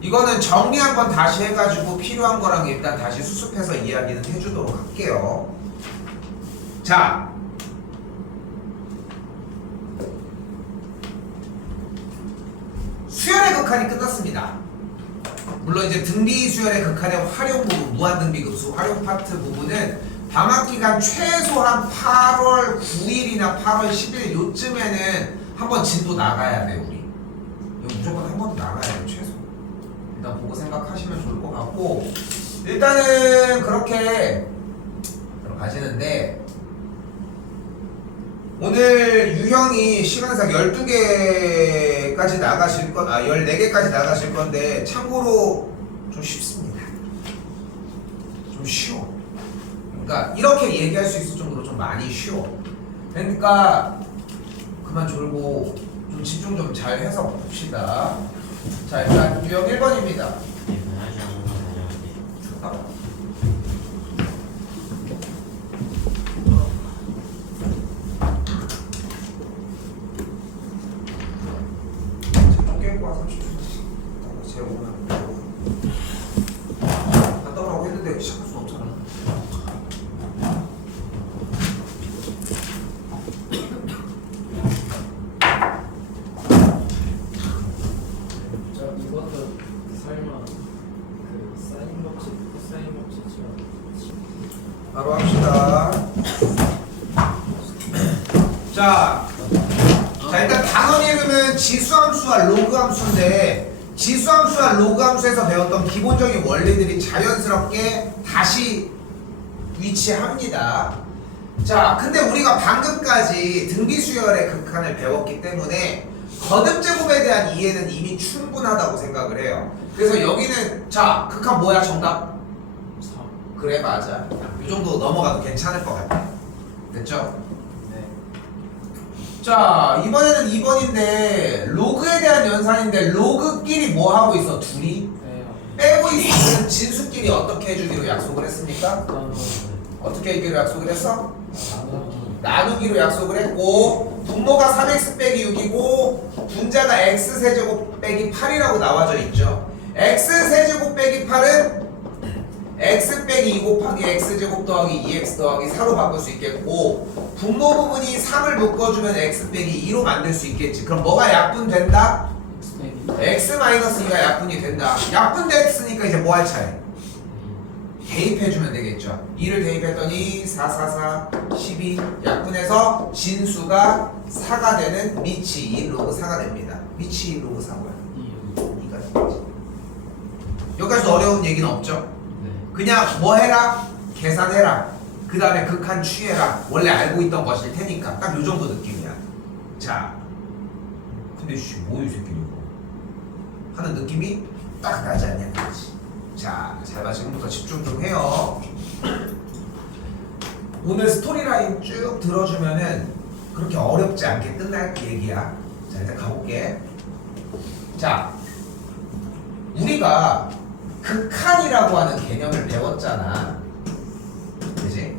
이거는 정리 한번 다시 해가지고 필요한 거랑 일단 다시 수습해서 이야기는 해주도록 할게요. 자, 수열의 극한이 끝났습니다. 물론 이제 등비 수열의 극한의 활용 부분, 무한등비급수 활용 파트 부분은 방학기간 최소한 8월 9일이나 8월 10일 요쯤에는 한번 진도 나가야 돼 우리. 이거 무조건 한 번 나가야 돼 최소. 일단 보고 생각하시면 좋을 것 같고 일단은 그렇게 들어가시는데 오늘 유형이 시간상 12개까지 나가실 건, 14개까지 나가실 건데, 참고로 좀 쉽습니다. 좀 쉬워. 그러니까, 이렇게 얘기할 수 있을 정도로 좀 많이 쉬워. 그러니까, 그만 졸고, 좀 집중 좀 잘 해서 봅시다. 자, 일단 유형 1번입니다. 바로 합시다. 자, 일단 단원 이름은 지수함수와 로그함수인데 지수함수와 로그함수에서 배웠던 기본적인 원리들이 자연스럽게 다시 위치합니다. 자, 근데 우리가 방금까지 등비수열의 극한을 배웠기 때문에 거듭제곱에 대한 이해는 이미 충분하다고 생각을 해요. 그래서 여기는 자, 극한 뭐야 정답? 3. 그래 맞아. 이 정도 넘어가도 괜찮을 것 같아. 됐죠? 네. 자, 이번에는 2번인데 로그에 대한 연산인데 로그끼리 뭐 하고 있어? 둘이 빼요. 빼고 있으면 진수끼리 어떻게 해주기로 약속을 했습니까? 나누기. 어떻게 하기로 약속을 했어? 나누기. 나누기로 약속을 했고 분모가 3x 빼기 6이고 분자가 x 세제곱 빼기 8이라고 나와져 있죠. x 세제곱 빼기 8은 x 빼기 2 곱하기 x제곱 더하기 2x 더하기 4로 바꿀 수 있겠고 분모 부분이 3을 묶어주면 x 빼기 2로 만들 수 있겠지. 그럼 뭐가 약분된다? x 빼기. x 마이너스 2가 약분이 된다. 약분됐으니까 이제 뭐 할 차례? 대입해주면 되겠죠. 2를 대입했더니 4, 4, 4, 12 약분해서 진수가 4가 되는 미치 1 로그 4가 됩니다. 미치 1 로그 4고요. 2가 되겠지. 여기까지도 어려운 얘기는 없죠. 네. 그냥 뭐 해라? 계산해라. 그 다음에 극한 취해라. 원래 알고 있던 것일 테니까 딱 요 정도 느낌이야. 자, 근데 뭐 이 새끼 이거 하는 느낌이 딱 나지 않냐 그렇지. 자, 잘 봐. 지금부터 집중 좀 해요. 오늘 스토리라인 쭉 들어주면은 그렇게 어렵지 않게 끝날 그 얘기야. 자, 일단 가볼게. 자, 우리가 극한이라고 하는 개념을 배웠잖아. 그지?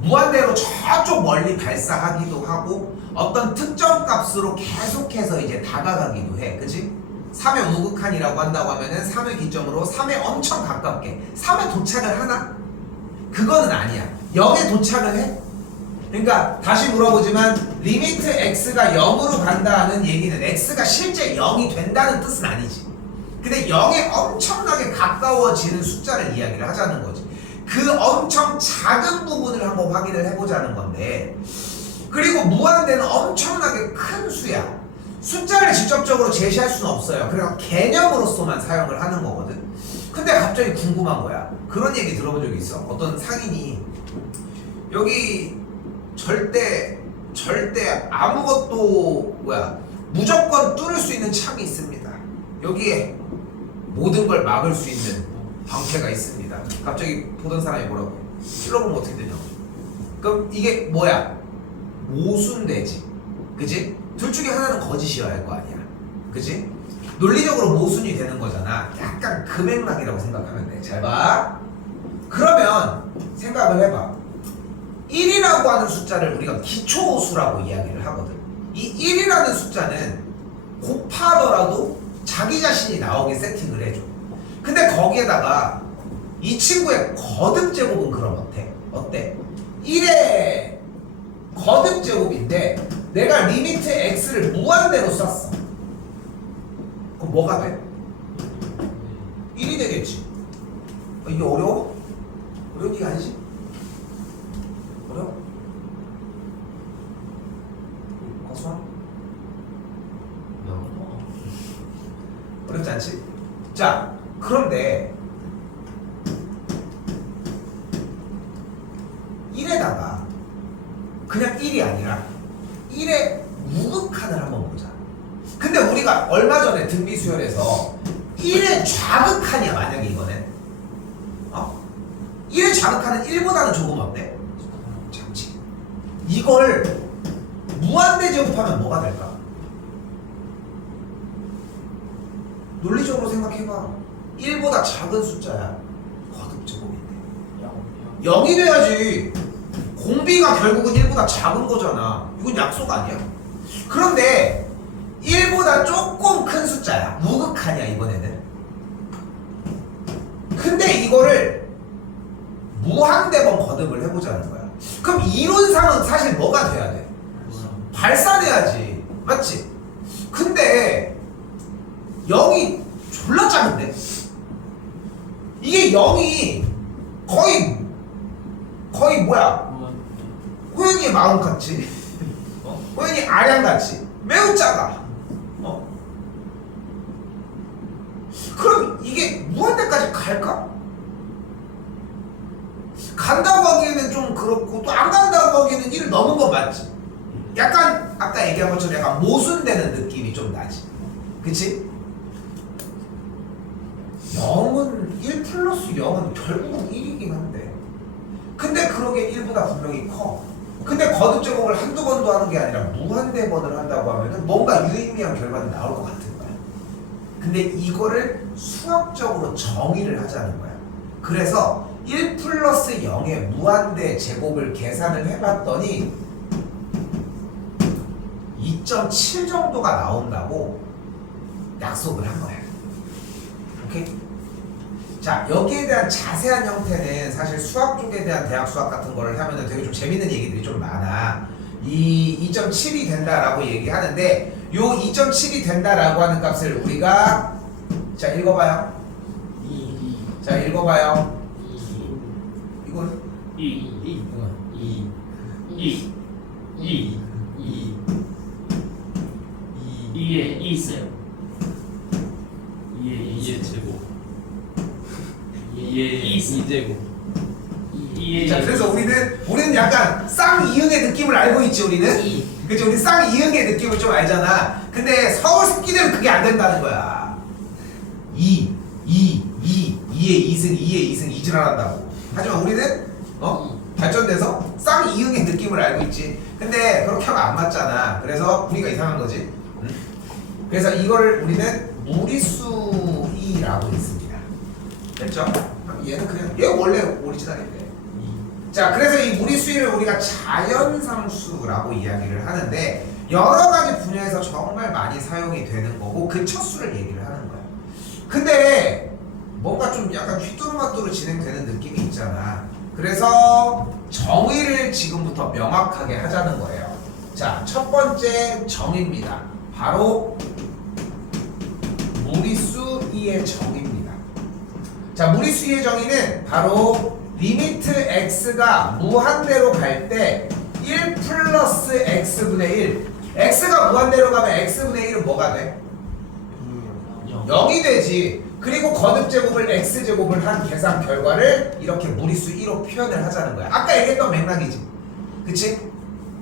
무한대로 저쪽 멀리 발사하기도 하고 어떤 특정 값으로 계속해서 이제 다가가기도 해. 그지? 3의 우극한이라고 한다고 하면은 3을 기점으로 3에 엄청 가깝게 3에 도착을 하나? 그거는 아니야. 0에 도착을 해? 그러니까 다시 물어보지만 리미트 x가 0으로 간다는 얘기는 x가 실제 0이 된다는 뜻은 아니지. 근데 0에 엄청나게 가까워지는 숫자를 이야기를 하자는 거지. 그 엄청 작은 부분을 한번 확인을 해보자는 건데 그리고 무한대는 엄청나게 큰 수야. 숫자를 직접적으로 제시할 수는 없어요. 그래서 개념으로서만 사용을 하는 거거든. 근데 갑자기 궁금한 거야. 그런 얘기 들어본 적이 있어. 어떤 상인이 여기 절대 아무것도 무조건 뚫을 수 있는 창이 있습니다. 여기에 모든 걸 막을 수 있는 방패가 있습니다. 갑자기 보던 사람이 뭐라고 해? 찔러보면 어떻게 되냐고. 그럼 이게 뭐야? 모순되지. 그지? 둘 중에 하나는 거짓이어야 할 거 아니야. 그지? 논리적으로 모순이 되는 거잖아. 약간 그 맥락이라고 생각하면 돼. 잘 봐. 그러면 생각을 해봐. 1이라고 하는 숫자를 우리가 기초수라고 이야기를 하거든. 이 1이라는 숫자는 곱하더라도 자기 자신이 나오게 세팅을 해줘. 근데 거기에다가 이 친구의 거듭제곱은 그럼 어때? 1의 거듭제곱인데 내가 리미트 x를 무한대로 썼어. 그럼 뭐가 돼? 1이 되겠지. 이게 어려워? 어려운 얘기 아니지? 어려워? 거수아? 어렵지 않지? 자, 그런데 1에다가 그냥 1이 아니라 1의 우극한을 한번 보자. 근데 우리가 얼마 전에 등비수열에서 1의 좌극한이야. 만약에 이거는 1의 좌극한은 1보다는 조금 어때? 작지. 이걸 무한대 제곱하면 뭐가 될까? 논리적으로 생각해봐. 1보다 작은 숫자야. 거듭제곱인데 0이 돼야지. 공비가 결국은 1보다 작은 거잖아. 이건 약속 아니야? 그런데 1보다 조금 큰 숫자야. 우극한이야 이번에는. 근데 이거를 무한대번 거듭을 해보자는 거야. 그럼 이론상은 사실 뭐가 돼야 돼? 발산해야지. 맞지? 근데 0이 졸라 작은데? 이게 0이 거의 거의 뭐야? 무한 호연이의 마음같이 호연이 아량같이 매우 작아. 그럼 이게 무한대까지 갈까? 간다고 하기에는 좀 그렇고 또 안 간다고 하기에는 1을 넘은 건 맞지. 약간 아까 얘기한 것처럼 약간 모순되는 느낌이 좀 나지. 그치? 0은 1 플러스 0은 결국은 1이긴 한데 근데 그러기엔 1보다 분명히 커. 근데 거듭 제곱을 한두 번도 하는 게 아니라 무한대 번을 한다고 하면은 뭔가 유의미한 결과는 나올 것 같은 거야. 근데 이거를 수학적으로 정의를 하자는 거야. 그래서 1 플러스 0의 무한대 제곱을 계산을 해봤더니 2.7 정도가 나온다고 약속을 한 거야. 오케이? 자, 여기에 대한 자세한 형태는 사실 수학 쪽에 대한 대학 수학 같은 거를 하면은 되게 좀 재밌는 얘기들이 좀 많아. 이 2.7이 된다라고 얘기하는데 요 2.7이 된다라고 하는 값을 우리가 자, 읽어봐요. 자, 읽어봐요. 이건 2에 2 있어요. 2의 제곱 2에 2 있어요. 2제곱 2에 자, 그래서 우리는 약간 쌍이응의 느낌을 알고 있지, 우리는. 그치, 우리 쌍이응의 느낌을 좀 알잖아. 근데 서울 새끼들은 그게 안 된다는 거야. 2에 2승, 2에 2승 이질환한다고. 하지만 우리는 발전돼서 쌍이응의 느낌을 알고 있지. 근데 그렇게 하면 안 맞잖아. 그래서 우리가 이상한 거지. 그래서 이거를 우리는 무리수이라고 했습니다. 됐죠? 얘는 그냥 얘 원래 오리지널인데. 자, 그래서 이 무리수를 우리가 자연상수라고 이야기를 하는데 여러 가지 분야에서 정말 많이 사용이 되는 거고 그 척수를 얘기를 하는 거야. 근데 뭔가 좀 약간 휘뚜루마뚜루 진행되는 느낌이 있잖아. 그래서 정의를 지금부터 명확하게 하자는 거예요. 자, 첫 번째 정의입니다. 바로 무리수 2의 정의입니다. 자, 무리수 2의 정의는 바로 리미트 x가 무한대로 갈 때 1 플러스 x분의 1 x가 무한대로 가면 x분의 1은 뭐가 돼? 0이 되지. 그리고 거듭제곱을 x제곱을 한 계산 결과를 이렇게 무리수 2로 표현을 하자는 거야. 아까 얘기했던 맥락이지. 그치?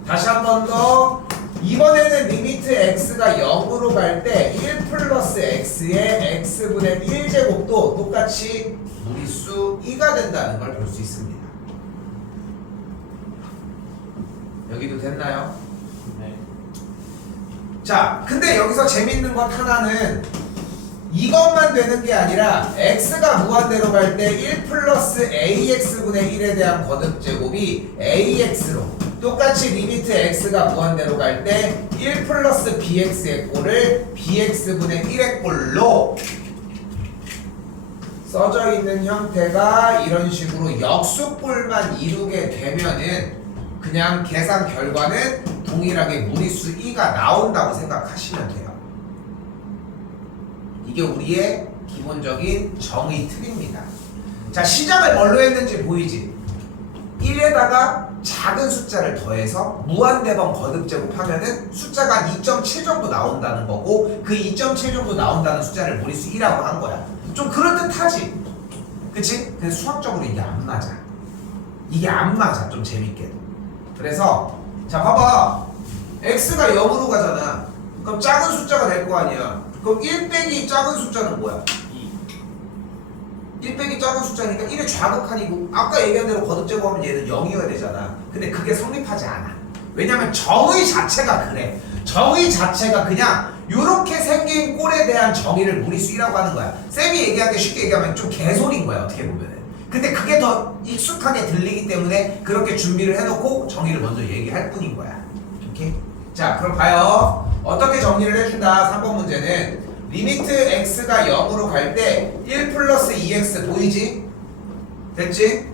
다시 한 번 더. 이번에는 리미트 x가 0으로 갈 때 1 플러스 x의 x분의 1제곱도 똑같이 무리수 2가 된다는 걸 볼 수 있습니다. 여기도 됐나요? 네. 자, 근데 여기서 재밌는 것 하나는 이것만 되는 게 아니라 x가 무한대로 갈 때 1 플러스 ax분의 1에 대한 거듭제곱이 ax로 똑같이 리미트 x가 무한대로 갈 때 1 플러스 bx의 꼴을 bx분의 1의 꼴로 써져 있는 형태가 이런 식으로 역수꼴만 이루게 되면은 그냥 계산 결과는 동일하게 무리수 2가 나온다고 생각하시면 돼요. 이게 우리의 기본적인 정의 틀입니다. 자, 시작을 뭘로 했는지 보이지? 1에다가 작은 숫자를 더해서 무한대번 거듭제곱하면은 숫자가 2.7 정도 나온다는 거고 그 2.7 정도 나온다는 숫자를 무리수 2라고 한 거야. 좀 그럴듯하지? 그치? 근데 수학적으로 이게 안 맞아. 이게 안 맞아, 좀 재밌게도. 그래서 자, 봐봐. x가 0으로 가잖아. 그럼 작은 숫자가 될 거 아니야. 그럼 1 빼기 작은 숫자는 뭐야? 1 빼기 작은 숫자니까 1의 좌극한이고 아까 얘기한 대로 거듭제곱하면 얘는 0이어야 되잖아. 근데 그게 성립하지 않아. 왜냐면 정의 자체가 그래. 정의 자체가 그냥 이렇게 생긴 꼴에 대한 정의를 무리수 2라고 하는 거야. 쌤이 얘기한 게 쉽게 얘기하면 좀 개소리인 거야, 어떻게 보면은. 근데 그게 더 익숙하게 들리기 때문에 그렇게 준비를 해놓고 정의를 먼저 얘기할 뿐인 거야. 오케이? 자, 그럼 봐요. 어떻게 정리를 해준다? 3번 문제는 리미트 x가 0으로 갈 때 1 플러스 2x 보이지? 됐지?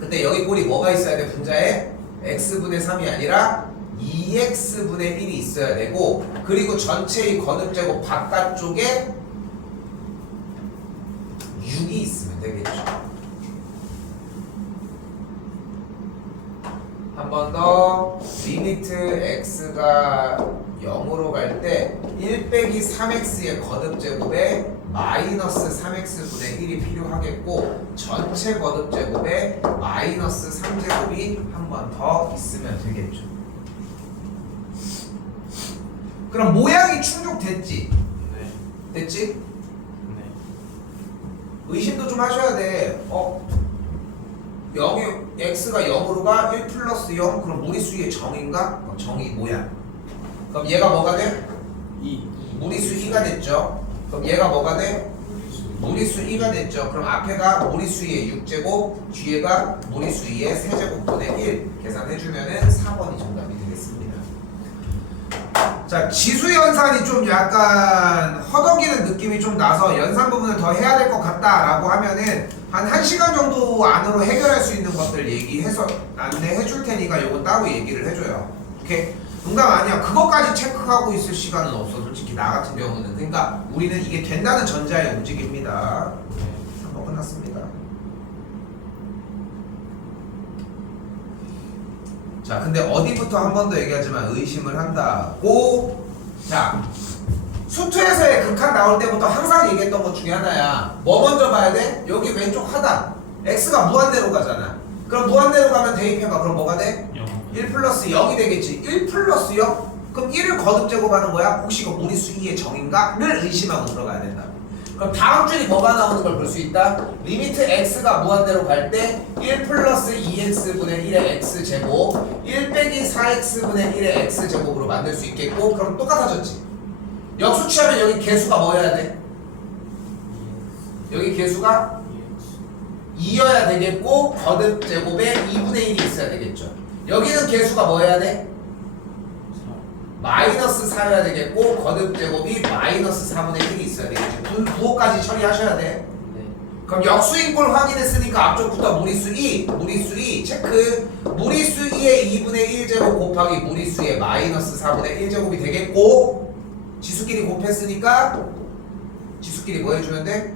근데 여기 꼴이 뭐가 있어야 돼? 분자에 x분의 3이 아니라 2x분의 1이 있어야 되고 그리고 전체의 거듭제곱 바깥쪽에 6이 있으면 되겠죠. 한 번 더 리미트 x가 0으로 갈 때 1 빼기 3x의 거듭제곱에 마이너스 3x분의 1이 필요하겠고 전체 거듭제곱에 마이너스 3제곱이 한 번 더 있으면 되겠죠. 그럼 모양이 충족됐지? 네. 됐지? 네. 의심도 좀 하셔야 돼. 0이 x가 0으로 가 1 플러스 0 그럼 무리수의 정인가? 정이 뭐야? 그럼 얘가 뭐가 돼? 2. 무리수 2가 됐죠. 그럼 얘가 뭐가 돼? 무리수 2가 됐죠. 그럼 앞에가 무리수 2의 6제곱, 뒤에가 무리수 2의 세제곱분의 1 계산해주면은 4번이 정답이 되겠습니다. 자, 지수 연산이 좀 약간 허덕이는 느낌이 좀 나서 연산 부분을 더 해야 될 것 같다라고 하면은 한 1시간 정도 안으로 해결할 수 있는 것들 얘기해서 안내해 줄 테니까 요건 따로 얘기를 해줘요. 오케이? 농담 아니야. 그것까지 체크하고 있을 시간은 없어. 솔직히 나 같은 경우는. 그러니까 우리는 이게 된다는 전자에 움직입니다. 3번 끝났습니다. 자, 근데 어디부터 한 번 더 얘기하지만 의심을 한다고. 자, 수투에서의 극한 나올 때부터 항상 얘기했던 것 중에 하나야. 뭐 먼저 봐야 돼? 여기 왼쪽 하단 x가 무한대로 가잖아. 그럼 무한대로 가면 대입해봐. 그럼 뭐가 돼? 1 플러스 0이 되겠지. 1 플러스 0? 그럼 1을 거듭제곱하는 거야? 혹시 그 무리수 2의 정인가?를 의심하고 들어가야 된다. 그럼 다음 줄이 뭐가 나오는 걸 볼 수 있다? 리미트 x가 무한대로 갈 때 1 플러스 2x분의 1의 x제곱 1 빼기 4x분의 1의 x제곱으로 만들 수 있겠고 그럼 똑같아졌지. 역수 취하면 여기 개수가 뭐여야 돼? 여기 개수가 2여야 되겠고 거듭제곱에 2분의 1이 있어야 되겠죠. 여기는 개수가 뭐여야 돼? 마이너스 4여야 되겠고 거듭제곱이 마이너스 4분의 1이 있어야 되겠죠. 부호까지 처리하셔야 돼. 네. 그럼 역수인꼴 확인했으니까 앞쪽부터 무리수 2 체크. 무리수 2의 2분의 1제곱 곱하기 무리수 2의 마이너스 4분의 1제곱이 되겠고 지수끼리 곱했으니까 지수끼리 뭐 해주면 돼?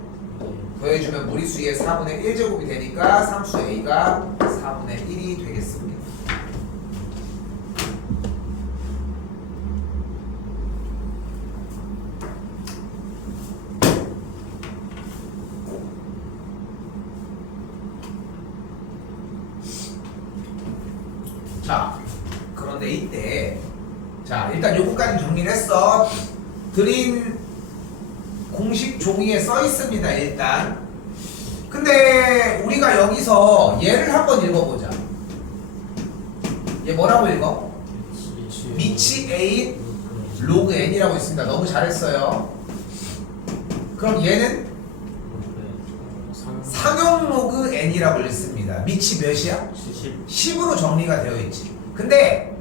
더해주면 무리수 2의 4분의 1제곱이 되니까 상수 A가 4분의 1이 되겠습니다. 자, 그런데 이때 자 일단 요거까지 정리를 했어. 드린 공식 종이에 써 있습니다. 일단 근데 우리가 여기서 얘를 한번 읽어보자. 얘 뭐라고 읽어? 미치 A 로그 N이라고 있습니다. 너무 잘했어요. 그럼 얘는 상용 로그 N이라고 읽습니다. 미치 몇이야? 10으로 정리가 되어 있지. 근데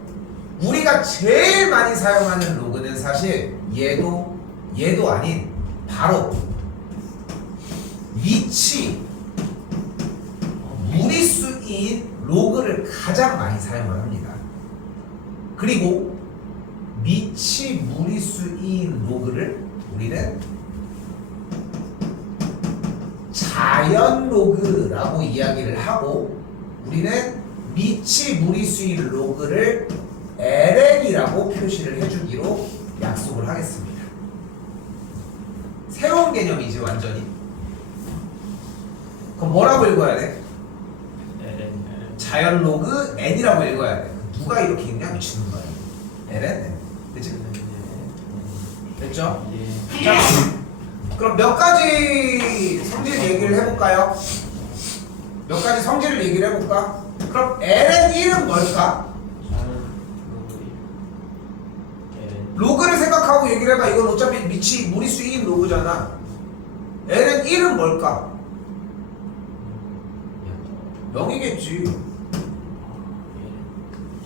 우리가 제일 많이 사용하는 로그는 사실 얘도 아닌 바로 미치 무리수인 로그를 가장 많이 사용을 합니다. 그리고 미치 무리수인 로그를 우리는 자연 로그라고 이야기를 하고 우리는 미치 무리수인 로그를 LN이라고 표시를 해주기로 약속을 하겠습니다. 새로운 개념이지 완전히. 그럼 뭐라고 읽어야 돼? 자연 로그 N이라고 읽어야 돼. 누가 이렇게 읽냐 미치는 거야. LN. 그치? 됐죠? 자, 그럼 몇 가지 성질 얘기를 해볼까요? 몇 가지 성질을 얘기를 해볼까? 그럼 LN1은 뭘까? 로그를 생각하고 얘기를 해봐. 이건 어차피 미치 무리수 2인 로그잖아. LN1은 뭘까? 0이겠지.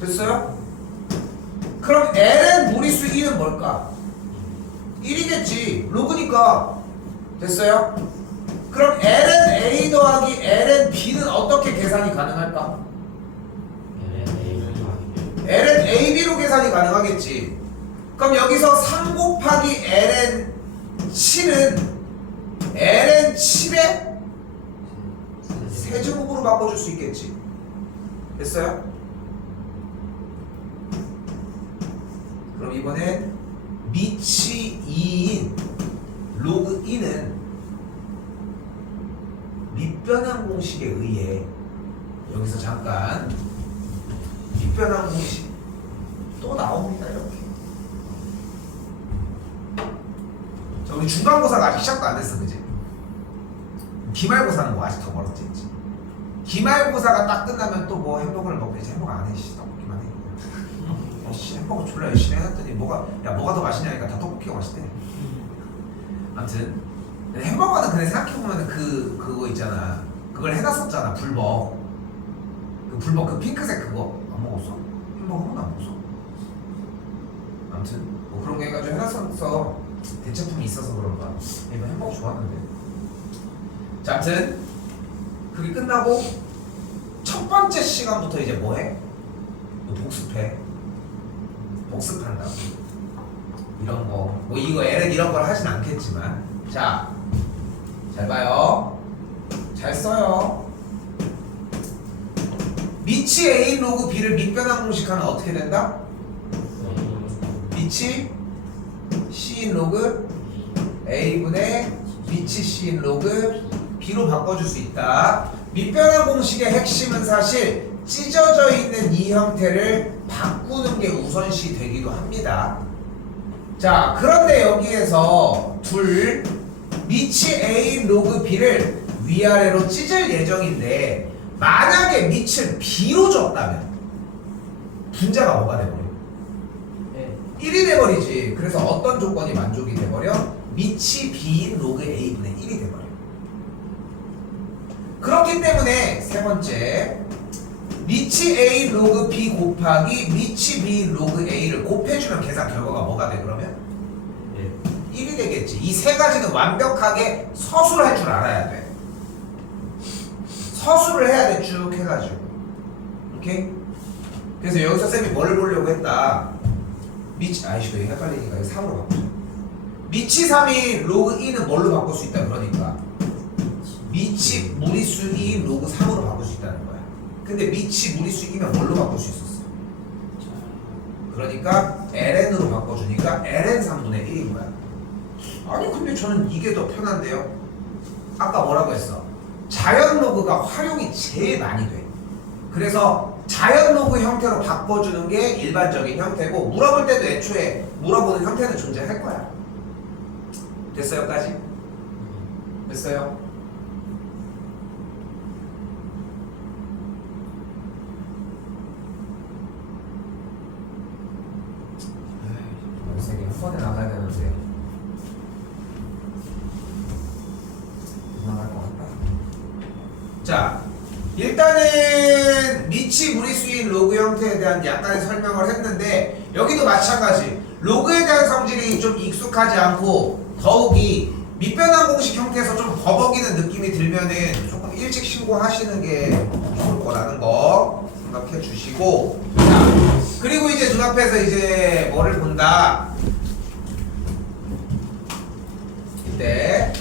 됐어요? 그럼 LN 무리수 2는 뭘까? 1이겠지. 로그니까. 됐어요? 그럼 LNA 더하기 LNB는 어떻게 계산이 가능할까? LNAB로 계산이 가능하겠지. 그럼 여기서 3 곱하기 LN7은 LN7의 세제곱으로 바꿔줄 수 있겠지. 됐어요? 그럼 이번엔 미치 2인 로그 2는 밑변환 공식에 의해 여기서 잠깐 밑변환 공식 또 나옵니다. 이렇게. 자, 우리 중간고사가 아직 시작도 안 됐어, 그지? 기말고사는 뭐 아직 더 멀었지, 그치? 기말고사가 딱 끝나면 또 뭐 햄버거를 먹고 이제 햄버거 안 해, 씨, 떡볶이만 해. 씨, 햄버거 졸라 열심히 해놨더니 뭐가 더 맛있냐니까 다 떡볶이가 맛있대. 아무튼 햄버거는 근데 생각해보면 그거 있잖아. 그걸 해놨었잖아, 불먹. 그 불먹 그 핑크색 그거 안 먹었어? 햄버거 하나도 안 먹었어? 아무튼 뭐 그런 거 해가지고 해놨었어. 대체품이 있어서 그런가. 이번 햄버거 좋았는데. 자, 아무튼 그게 끝나고 첫 번째 시간부터 이제 뭐해? 너 복습해. 복습한다고. 이런 거. 뭐 이거 LN 이런 걸 하진 않겠지만. 자, 잘 봐요. 잘 써요. 미치 A 로그 B를 밑변환 공식하면 어떻게 된다? 미치 C인 로그 A분의 미치 C인 로그 B로 바꿔줄 수 있다. 밑변환 공식의 핵심은 사실 찢어져 있는 이 형태를 바꾸는 게 우선시 되기도 합니다. 자, 그런데 여기에서 둘 미치 A 로그 B를 위아래로 찢을 예정인데 만약에 밑을 B로 줬다면 분자가 뭐가 돼버려? 1이 돼버리지. 그래서 어떤 조건이 만족이 돼버려? 밑이 B인 로그 A분의 1이 돼버려. 그렇기 때문에 세 번째 밑이 A 로그 B 곱하기 밑이 B 로그 A를 곱해주면 계산 결과가 뭐가 돼 그러면? 1이 되겠지. 이 세 가지는 완벽하게 서술을 할 줄 알아야 돼. 서술을 해야 돼 쭉 해가지고. 오케이? 그래서 여기서 쌤이 뭘 보려고 했다. 미치, 아이씨 이거 헷갈리니까 이거 3으로 바꾸자. 미치 3이 로그 2는 뭘로 바꿀 수 있다 그러니까 미치 무리수 2인 로그 3으로 바꿀 수 있다는 거야. 근데 미치 무리수 2면 뭘로 바꿀 수 있었어? 그러니까 ln으로 바꿔주니까 ln 3분의 1인 거야. 아니 근데 저는 이게 더 편한데요? 아까 뭐라고 했어? 자연 로그가 활용이 제일 많이 돼. 그래서 자연 로그 형태로 바꿔주는 게 일반적인 형태고 물어볼 때도 애초에 물어보는 형태는 존재할 거야. 됐어요까지? 됐어요? 세개 한 번에 나가야 되는데 나갈 것 같다. 자, 일단은 미치 무리수인 로그 형태에 대한 약간의 설명을 했는데 여기도 마찬가지. 로그에 대한 성질이 좀 익숙하지 않고 더욱이 밑변환 공식 형태에서 좀 버벅이는 느낌이 들면은 조금 일찍 신고하시는 게 좋을 거라는 거 생각해 주시고, 자, 그리고 이제 눈앞에서 이제 뭐를 본다. 이때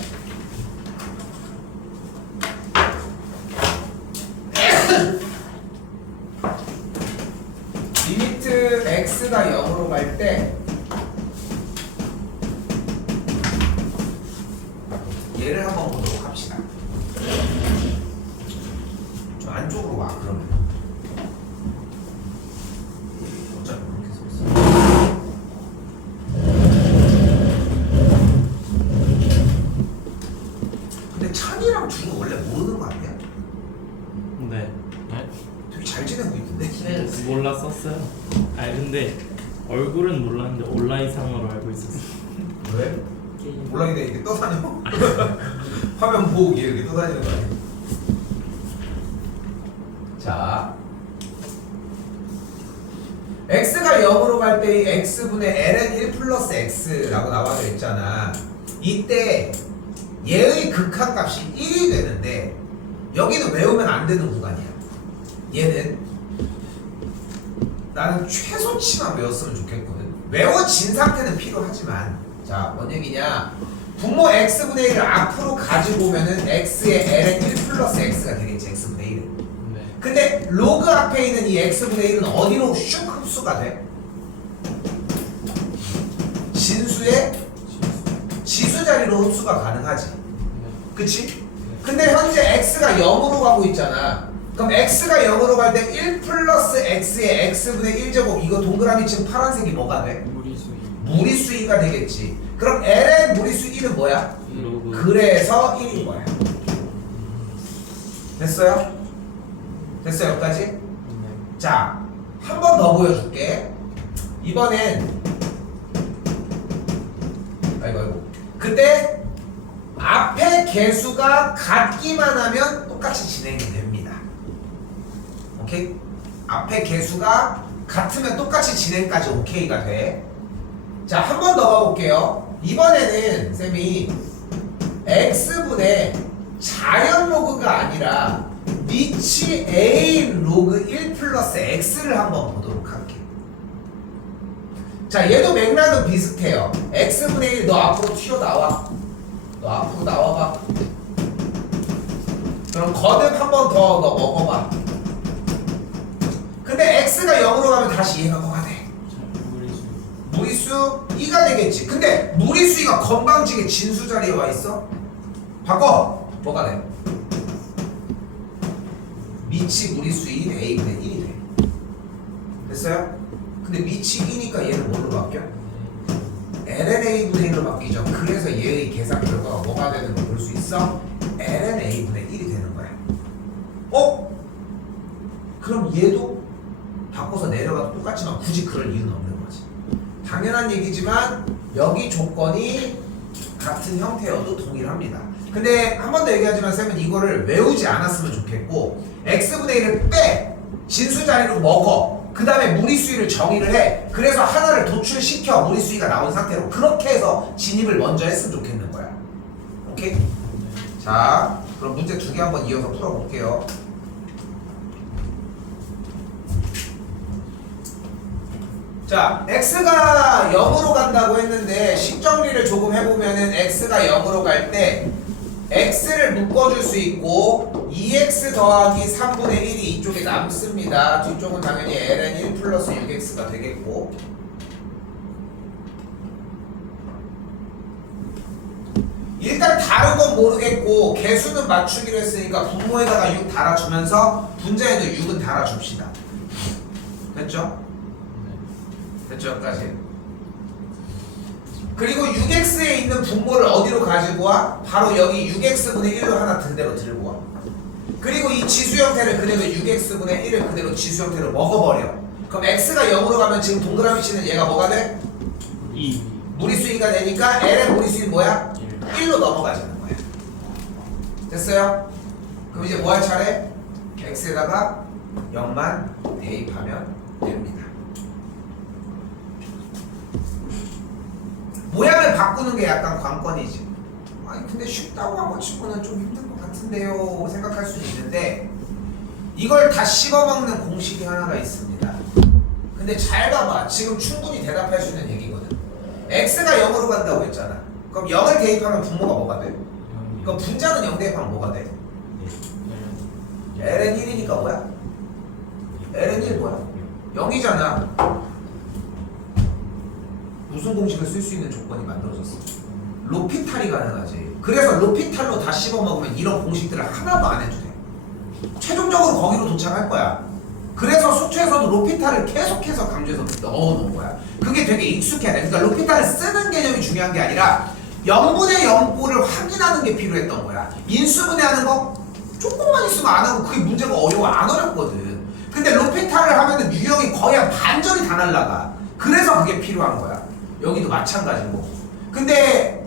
리미트 x가 0으로 갈 때 얘를 한번 보도록 합시다. 좀 안쪽으로 와 그러면 어차피 그렇게 서 있어. 근데 찬이랑 준은 원래 모르는 거 아니야? 네. 되게 잘 지내고 있던데? 몰랐었어요. 아니 근데 얼굴은 몰랐는데 온라인상으로 알고 있었어요. 왜? 게임. 몰라인데 이렇게 떠다녀? 화면 보고 이렇게 떠다니는 거 아니야? 자, x가 0으로 갈 때 이 x분의 ln 1 플러스 x라고 나와져 있잖아. 이때 얘의 극한값이 1이 되는데 여기는 외우면 안 되는 구간이야. 얘는 나는 최소치만 외웠으면 좋겠거든. 외워진 상태는 필요하지만, 자, 뭔 얘기냐? 분모 x분의 1을 앞으로 가지고 오면은 x의 ln 1 플러스 x가 되겠지. x분의 1은. 네. 근데 로그 앞에 있는 이 x분의 1은 어디로 슉 흡수가 돼? 무리수의 지수 자리로 흡수가 가능하지. 그치? 근데 현재 x가 0으로 가고 있잖아. 그럼 x가 0으로 갈 때 1 플러스 x의 x분의 1제곱 이거 동그라미 친 파란색이 뭐가 돼? 무리수 2가 되겠지. 그럼 l의 무리수 1은 뭐야? 그래서 1인 거야. 됐어요? 됐어요 여기까지? 자, 한 번 더 보여줄게. 이번엔 아이고 그때 앞에 개수가 같기만 하면 똑같이 진행이 됩니다. 오케이? 앞에 개수가 같으면 똑같이 진행까지 오케이가 돼. 자, 한 번 더 가볼게요. 이번에는 쌤이 x분의 자연 로그가 아니라 미치 a 로그 1 플러스 x를 한번 보도록 할게. 자, 얘도 맥락은 비슷해요. x분의 1 너 앞으로 튀어나와. 너 앞으로 나와봐. 그럼 거듭 한 번 더 너 먹어봐. 근데 x가 0으로 가면 다시 얘가 뭐가 돼? 무리수 2가 되겠지. 근데 무리수 2가 건방지게 진수 자리에 와 있어? 바꿔. 뭐가 돼? 미치 무리수 1 a분의 1이 돼. 됐어요? 근데 미치 2니까 얘는 뭘로 바뀌어? ln a분의 1로 바뀌죠. 그래서 얘의 계산 결과가 뭐가 되는 걸 볼 수 있어? ln a분의 1이 되는 거야. 어? 그럼 얘도 바꿔서 내려가도 똑같지만 굳이 그럴 이유는 없는 거지. 당연한 얘기지만 여기 조건이 같은 형태여도 동일합니다. 근데 한 번 더 얘기하지만 쌤은 이거를 외우지 않았으면 좋겠고 x분의 1을 빼 진수 자리로 먹어. 그 다음에 무리수위를 정의를 해. 그래서 하나를 도출시켜 무리수위가 나온 상태로 그렇게 해서 진입을 먼저 했으면 좋겠는 거야. 오케이? 자, 그럼 문제 두 개 한번 이어서 풀어볼게요. 자, x가 0으로 간다고 했는데 식정리를 조금 해보면은 x가 0으로 갈 때 x를 묶어줄 수 있고 2x 더하기 3분의 1이 이쪽에 남습니다. 뒤쪽은 당연히 ln 1 플러스 6x가 되겠고 일단 다른 건 모르겠고 개수는 맞추기로 했으니까 분모에다가 6 달아주면서 분자에도 6은 달아줍시다. 됐죠? 됐죠? 여기까지. 그리고 6x에 있는 분모를 어디로 가지고 와? 바로 여기 6x분의 1로 하나 그대로 들고 와. 그리고 이 지수 형태를 그대로 6x분의 1을 그대로 지수 형태로 먹어버려. 그럼 x가 0으로 가면 지금 동그라미 치는 얘가 뭐가 돼? 2 무리수 2가 되니까 l의 무리수는 뭐야? 1로 넘어가지는 거야. 됐어요? 그럼 이제 뭐 할 차례? x에다가 0만 대입하면 됩니다. 모양을 바꾸는 게 약간 관건이지. 아니 근데 쉽다고 한 거 치고는 좀 힘든 것 같은데요 생각할 수 있는데 이걸 다 씹어먹는 공식이 하나가 있습니다. 근데 잘 봐봐. 지금 충분히 대답할 수 있는 얘기거든. x가 0으로 간다고 했잖아. 그럼 0을 대입하면 분모가 뭐가 돼? 그럼 분자는 0 대입하면 뭐가 돼? ln 1이니까 뭐야? ln 1 뭐야? 0이잖아. 무슨 공식을 쓸 수 있는 조건이 만들어졌어? 로피탈이 가능하지. 그래서 로피탈로 다 씹어먹으면 이런 공식들을 하나도 안 해도 돼. 최종적으로 거기로 도착할 거야. 그래서 수투에서도 로피탈을 계속해서 강조해서 넣어놓은 거야. 그게 되게 익숙해야 돼. 그러니까 로피탈을 쓰는 개념이 중요한 게 아니라 0분의 0꼴을 확인하는 게 필요했던 거야. 인수분해하는 거 조금만 있으면 안 하고 그게 문제가 어려워. 안 어렵거든. 근데 로피탈을 하면은 유형이 거의 한 반절이 다 날라가. 그래서 그게 필요한 거야. 여기도 마찬가지고. 근데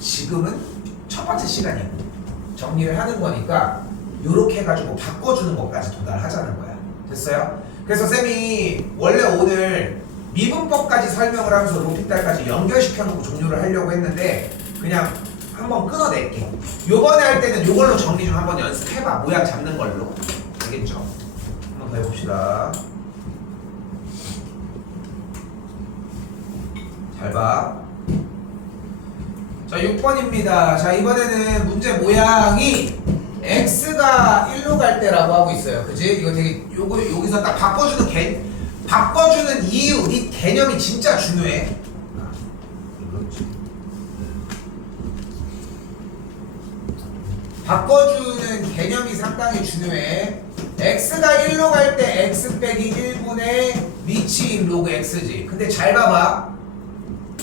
지금은 첫 번째 시간이고 정리를 하는 거니까 요렇게 해가지고 바꿔주는 것까지 도달하자는 거야. 됐어요? 그래서 쌤이 원래 오늘 미분법까지 설명을 하면서 로피탈까지 연결시켜놓고 종료를 하려고 했는데 그냥 한번 끊어낼게. 요번에 할 때는 요걸로 정리 좀 한번 연습해봐. 모양 잡는 걸로. 알겠죠? 한번 더 해봅시다. 잘 봐. 자, 6번입니다. 자, 이번에는 문제 모양이 x가 1로 갈 때라고 하고 있어요. 그지? 이거 되게 여기서 딱 바꿔주는 이유, 이 개념이 진짜 중요해. 바꿔주는 개념이 상당히 중요해. x가 1로 갈 때 x 빼기 1분의 미치인 로그 x지. 근데 잘 봐봐.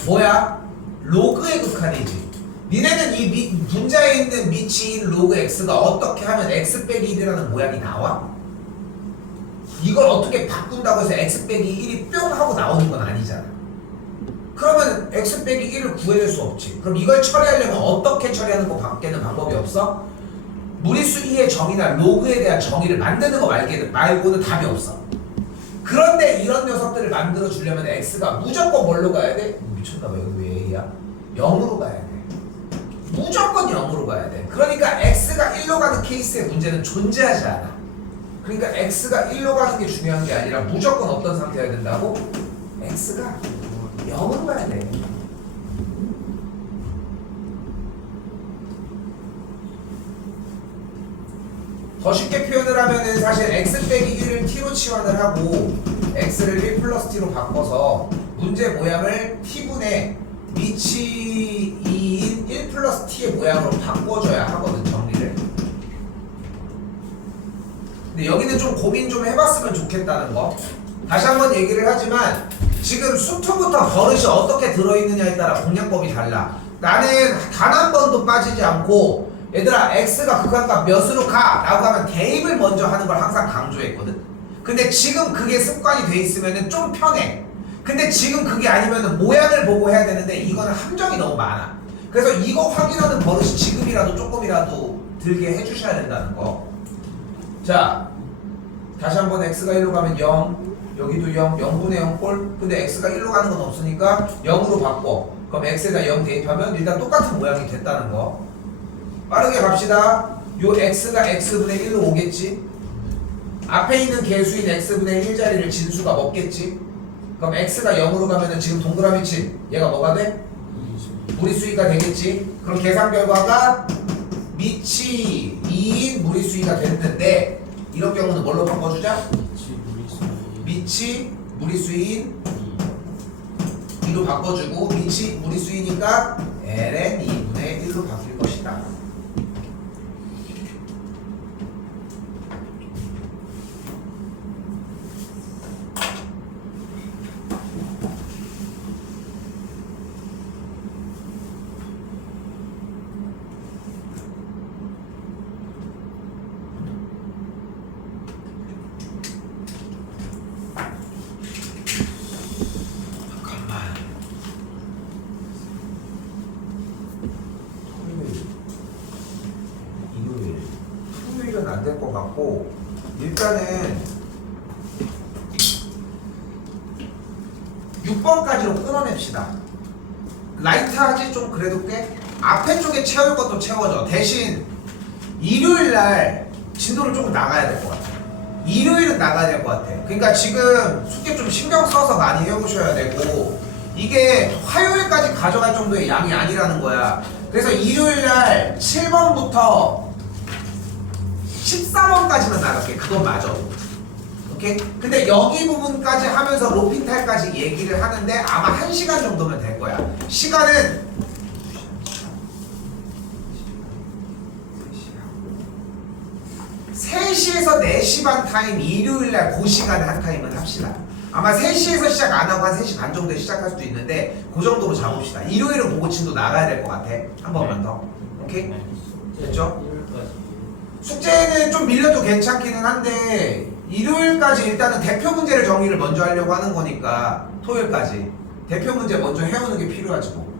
뭐야? 로그의 극한이지. 니네는 이 분자에 있는 미치인 로그 x가 어떻게 하면 x 빼기 1이라는 모양이 나와? 이걸 어떻게 바꾼다고 해서 x 빼기 1이 뿅 하고 나오는 건 아니잖아. 그러면 x 빼기 1을 구해낼 수 없지. 그럼 이걸 처리하려면 어떻게 처리하는 거 밖에는 방법이 없어? 무리수 2의 정의나 로그에 대한 정의를 만드는 거 말고는 답이 없어. 그런데 이런 녀석들을 만들어 주려면 x가 무조건 뭘로 가야 돼? 미쳤나봐. 여기 왜 a야? 0으로 가야 돼. 무조건 0으로 가야 돼. 그러니까 x가 1로 가는 케이스의 문제는 존재하지 않아. 그러니까 x가 1로 가는 게 중요한 게 아니라 무조건 어떤 상태여야 된다고? x가 0으로 가야 돼. 더 쉽게 표현을 하면은 사실 x 빼기 1을 t로 치환을 하고 x를 1 플러스 t로 바꿔서 문제 모양을 t분의 미치 2인 1 플러스 t의 모양으로 바꿔줘야 하거든, 정리를. 근데 여기는 좀 고민 좀 해봤으면 좋겠다는 거. 다시 한번 얘기를 하지만 지금 수투부터 버릇이 어떻게 들어있느냐에 따라 공략법이 달라. 나는 단 한 번도 빠지지 않고 얘들아 x가 극한값 몇으로 가? 라고 하면 대입을 먼저 하는 걸 항상 강조했거든. 근데 지금 그게 습관이 돼 있으면 좀 편해. 근데 지금 그게 아니면 모양을 보고 해야 되는데 이거는 함정이 너무 많아. 그래서 이거 확인하는 버릇이 지금이라도 조금이라도 들게 해주셔야 된다는 거. 자, 다시 한번 x가 1로 가면 0, 여기도 0, 0분의 0 꼴. 근데 x가 1로 가는 건 없으니까 0으로 바꿔. 그럼 x에다 0 대입하면 일단 똑같은 모양이 됐다는 거. 빠르게 갑시다. 요 x가 x분의 1로 오겠지. 앞에 있는 개수인 x분의 1자리를 진수가 먹겠지. 그럼 x가 0으로 가면은 지금 동그라미 친 얘가 뭐가 돼? 무리수위가 되겠지. 그럼 계산 결과가 미치 2인 무리수위가 됐는데 이런 경우는 뭘로 바꿔주자? 미치 무리수인 2로 바꿔주고 미치 무리수이니까 ln 2분의 1로 바뀔 것이다. 안 될 것 같고 일단은 6번까지로 끊어냅시다. 라이트하지 좀 그래도 꽤 앞에 쪽에 채울 것도 채워져. 대신 일요일날 진도를 조금 나가야 될 것 같아. 일요일은 나가야 될 것 같아. 그러니까 지금 숙제 좀 신경 써서 많이 해보셔야 되고 이게 화요일까지 가져갈 정도의 양이 아니라는 거야. 그래서 일요일날 7번부터 14번까지만 나갈게. 그건 맞아. 오케이? 근데 여기 부분까지 하면서 로핀탈까지 얘기를 하는데 아마 1시간 정도면 될 거야. 시간은 3시에서 4시 반 타임 일요일날 그 시간에 한 타임은 합시다. 아마 3시에서 시작 안 하고 한 3시 반 정도에 시작할 수도 있는데 그 정도로 잡읍시다. 일요일은 보고 진도 나가야 될 것 같아. 한 번만 더. 오케이? 됐죠? 숙제는 좀 밀려도 괜찮기는 한데 일요일까지 일단은 대표 문제를 정리를 먼저 하려고 하는 거니까 토요일까지 대표 문제 먼저 해오는 게 필요하지 뭐.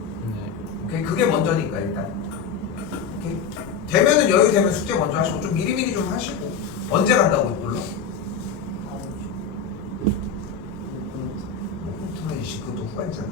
오케이? 그게 먼저니까 일단. 오케이? 되면은 여유 되면 숙제 먼저 하시고 좀 미리미리 좀 하시고. 언제 간다고 몰라? 그것도 후반이잖아.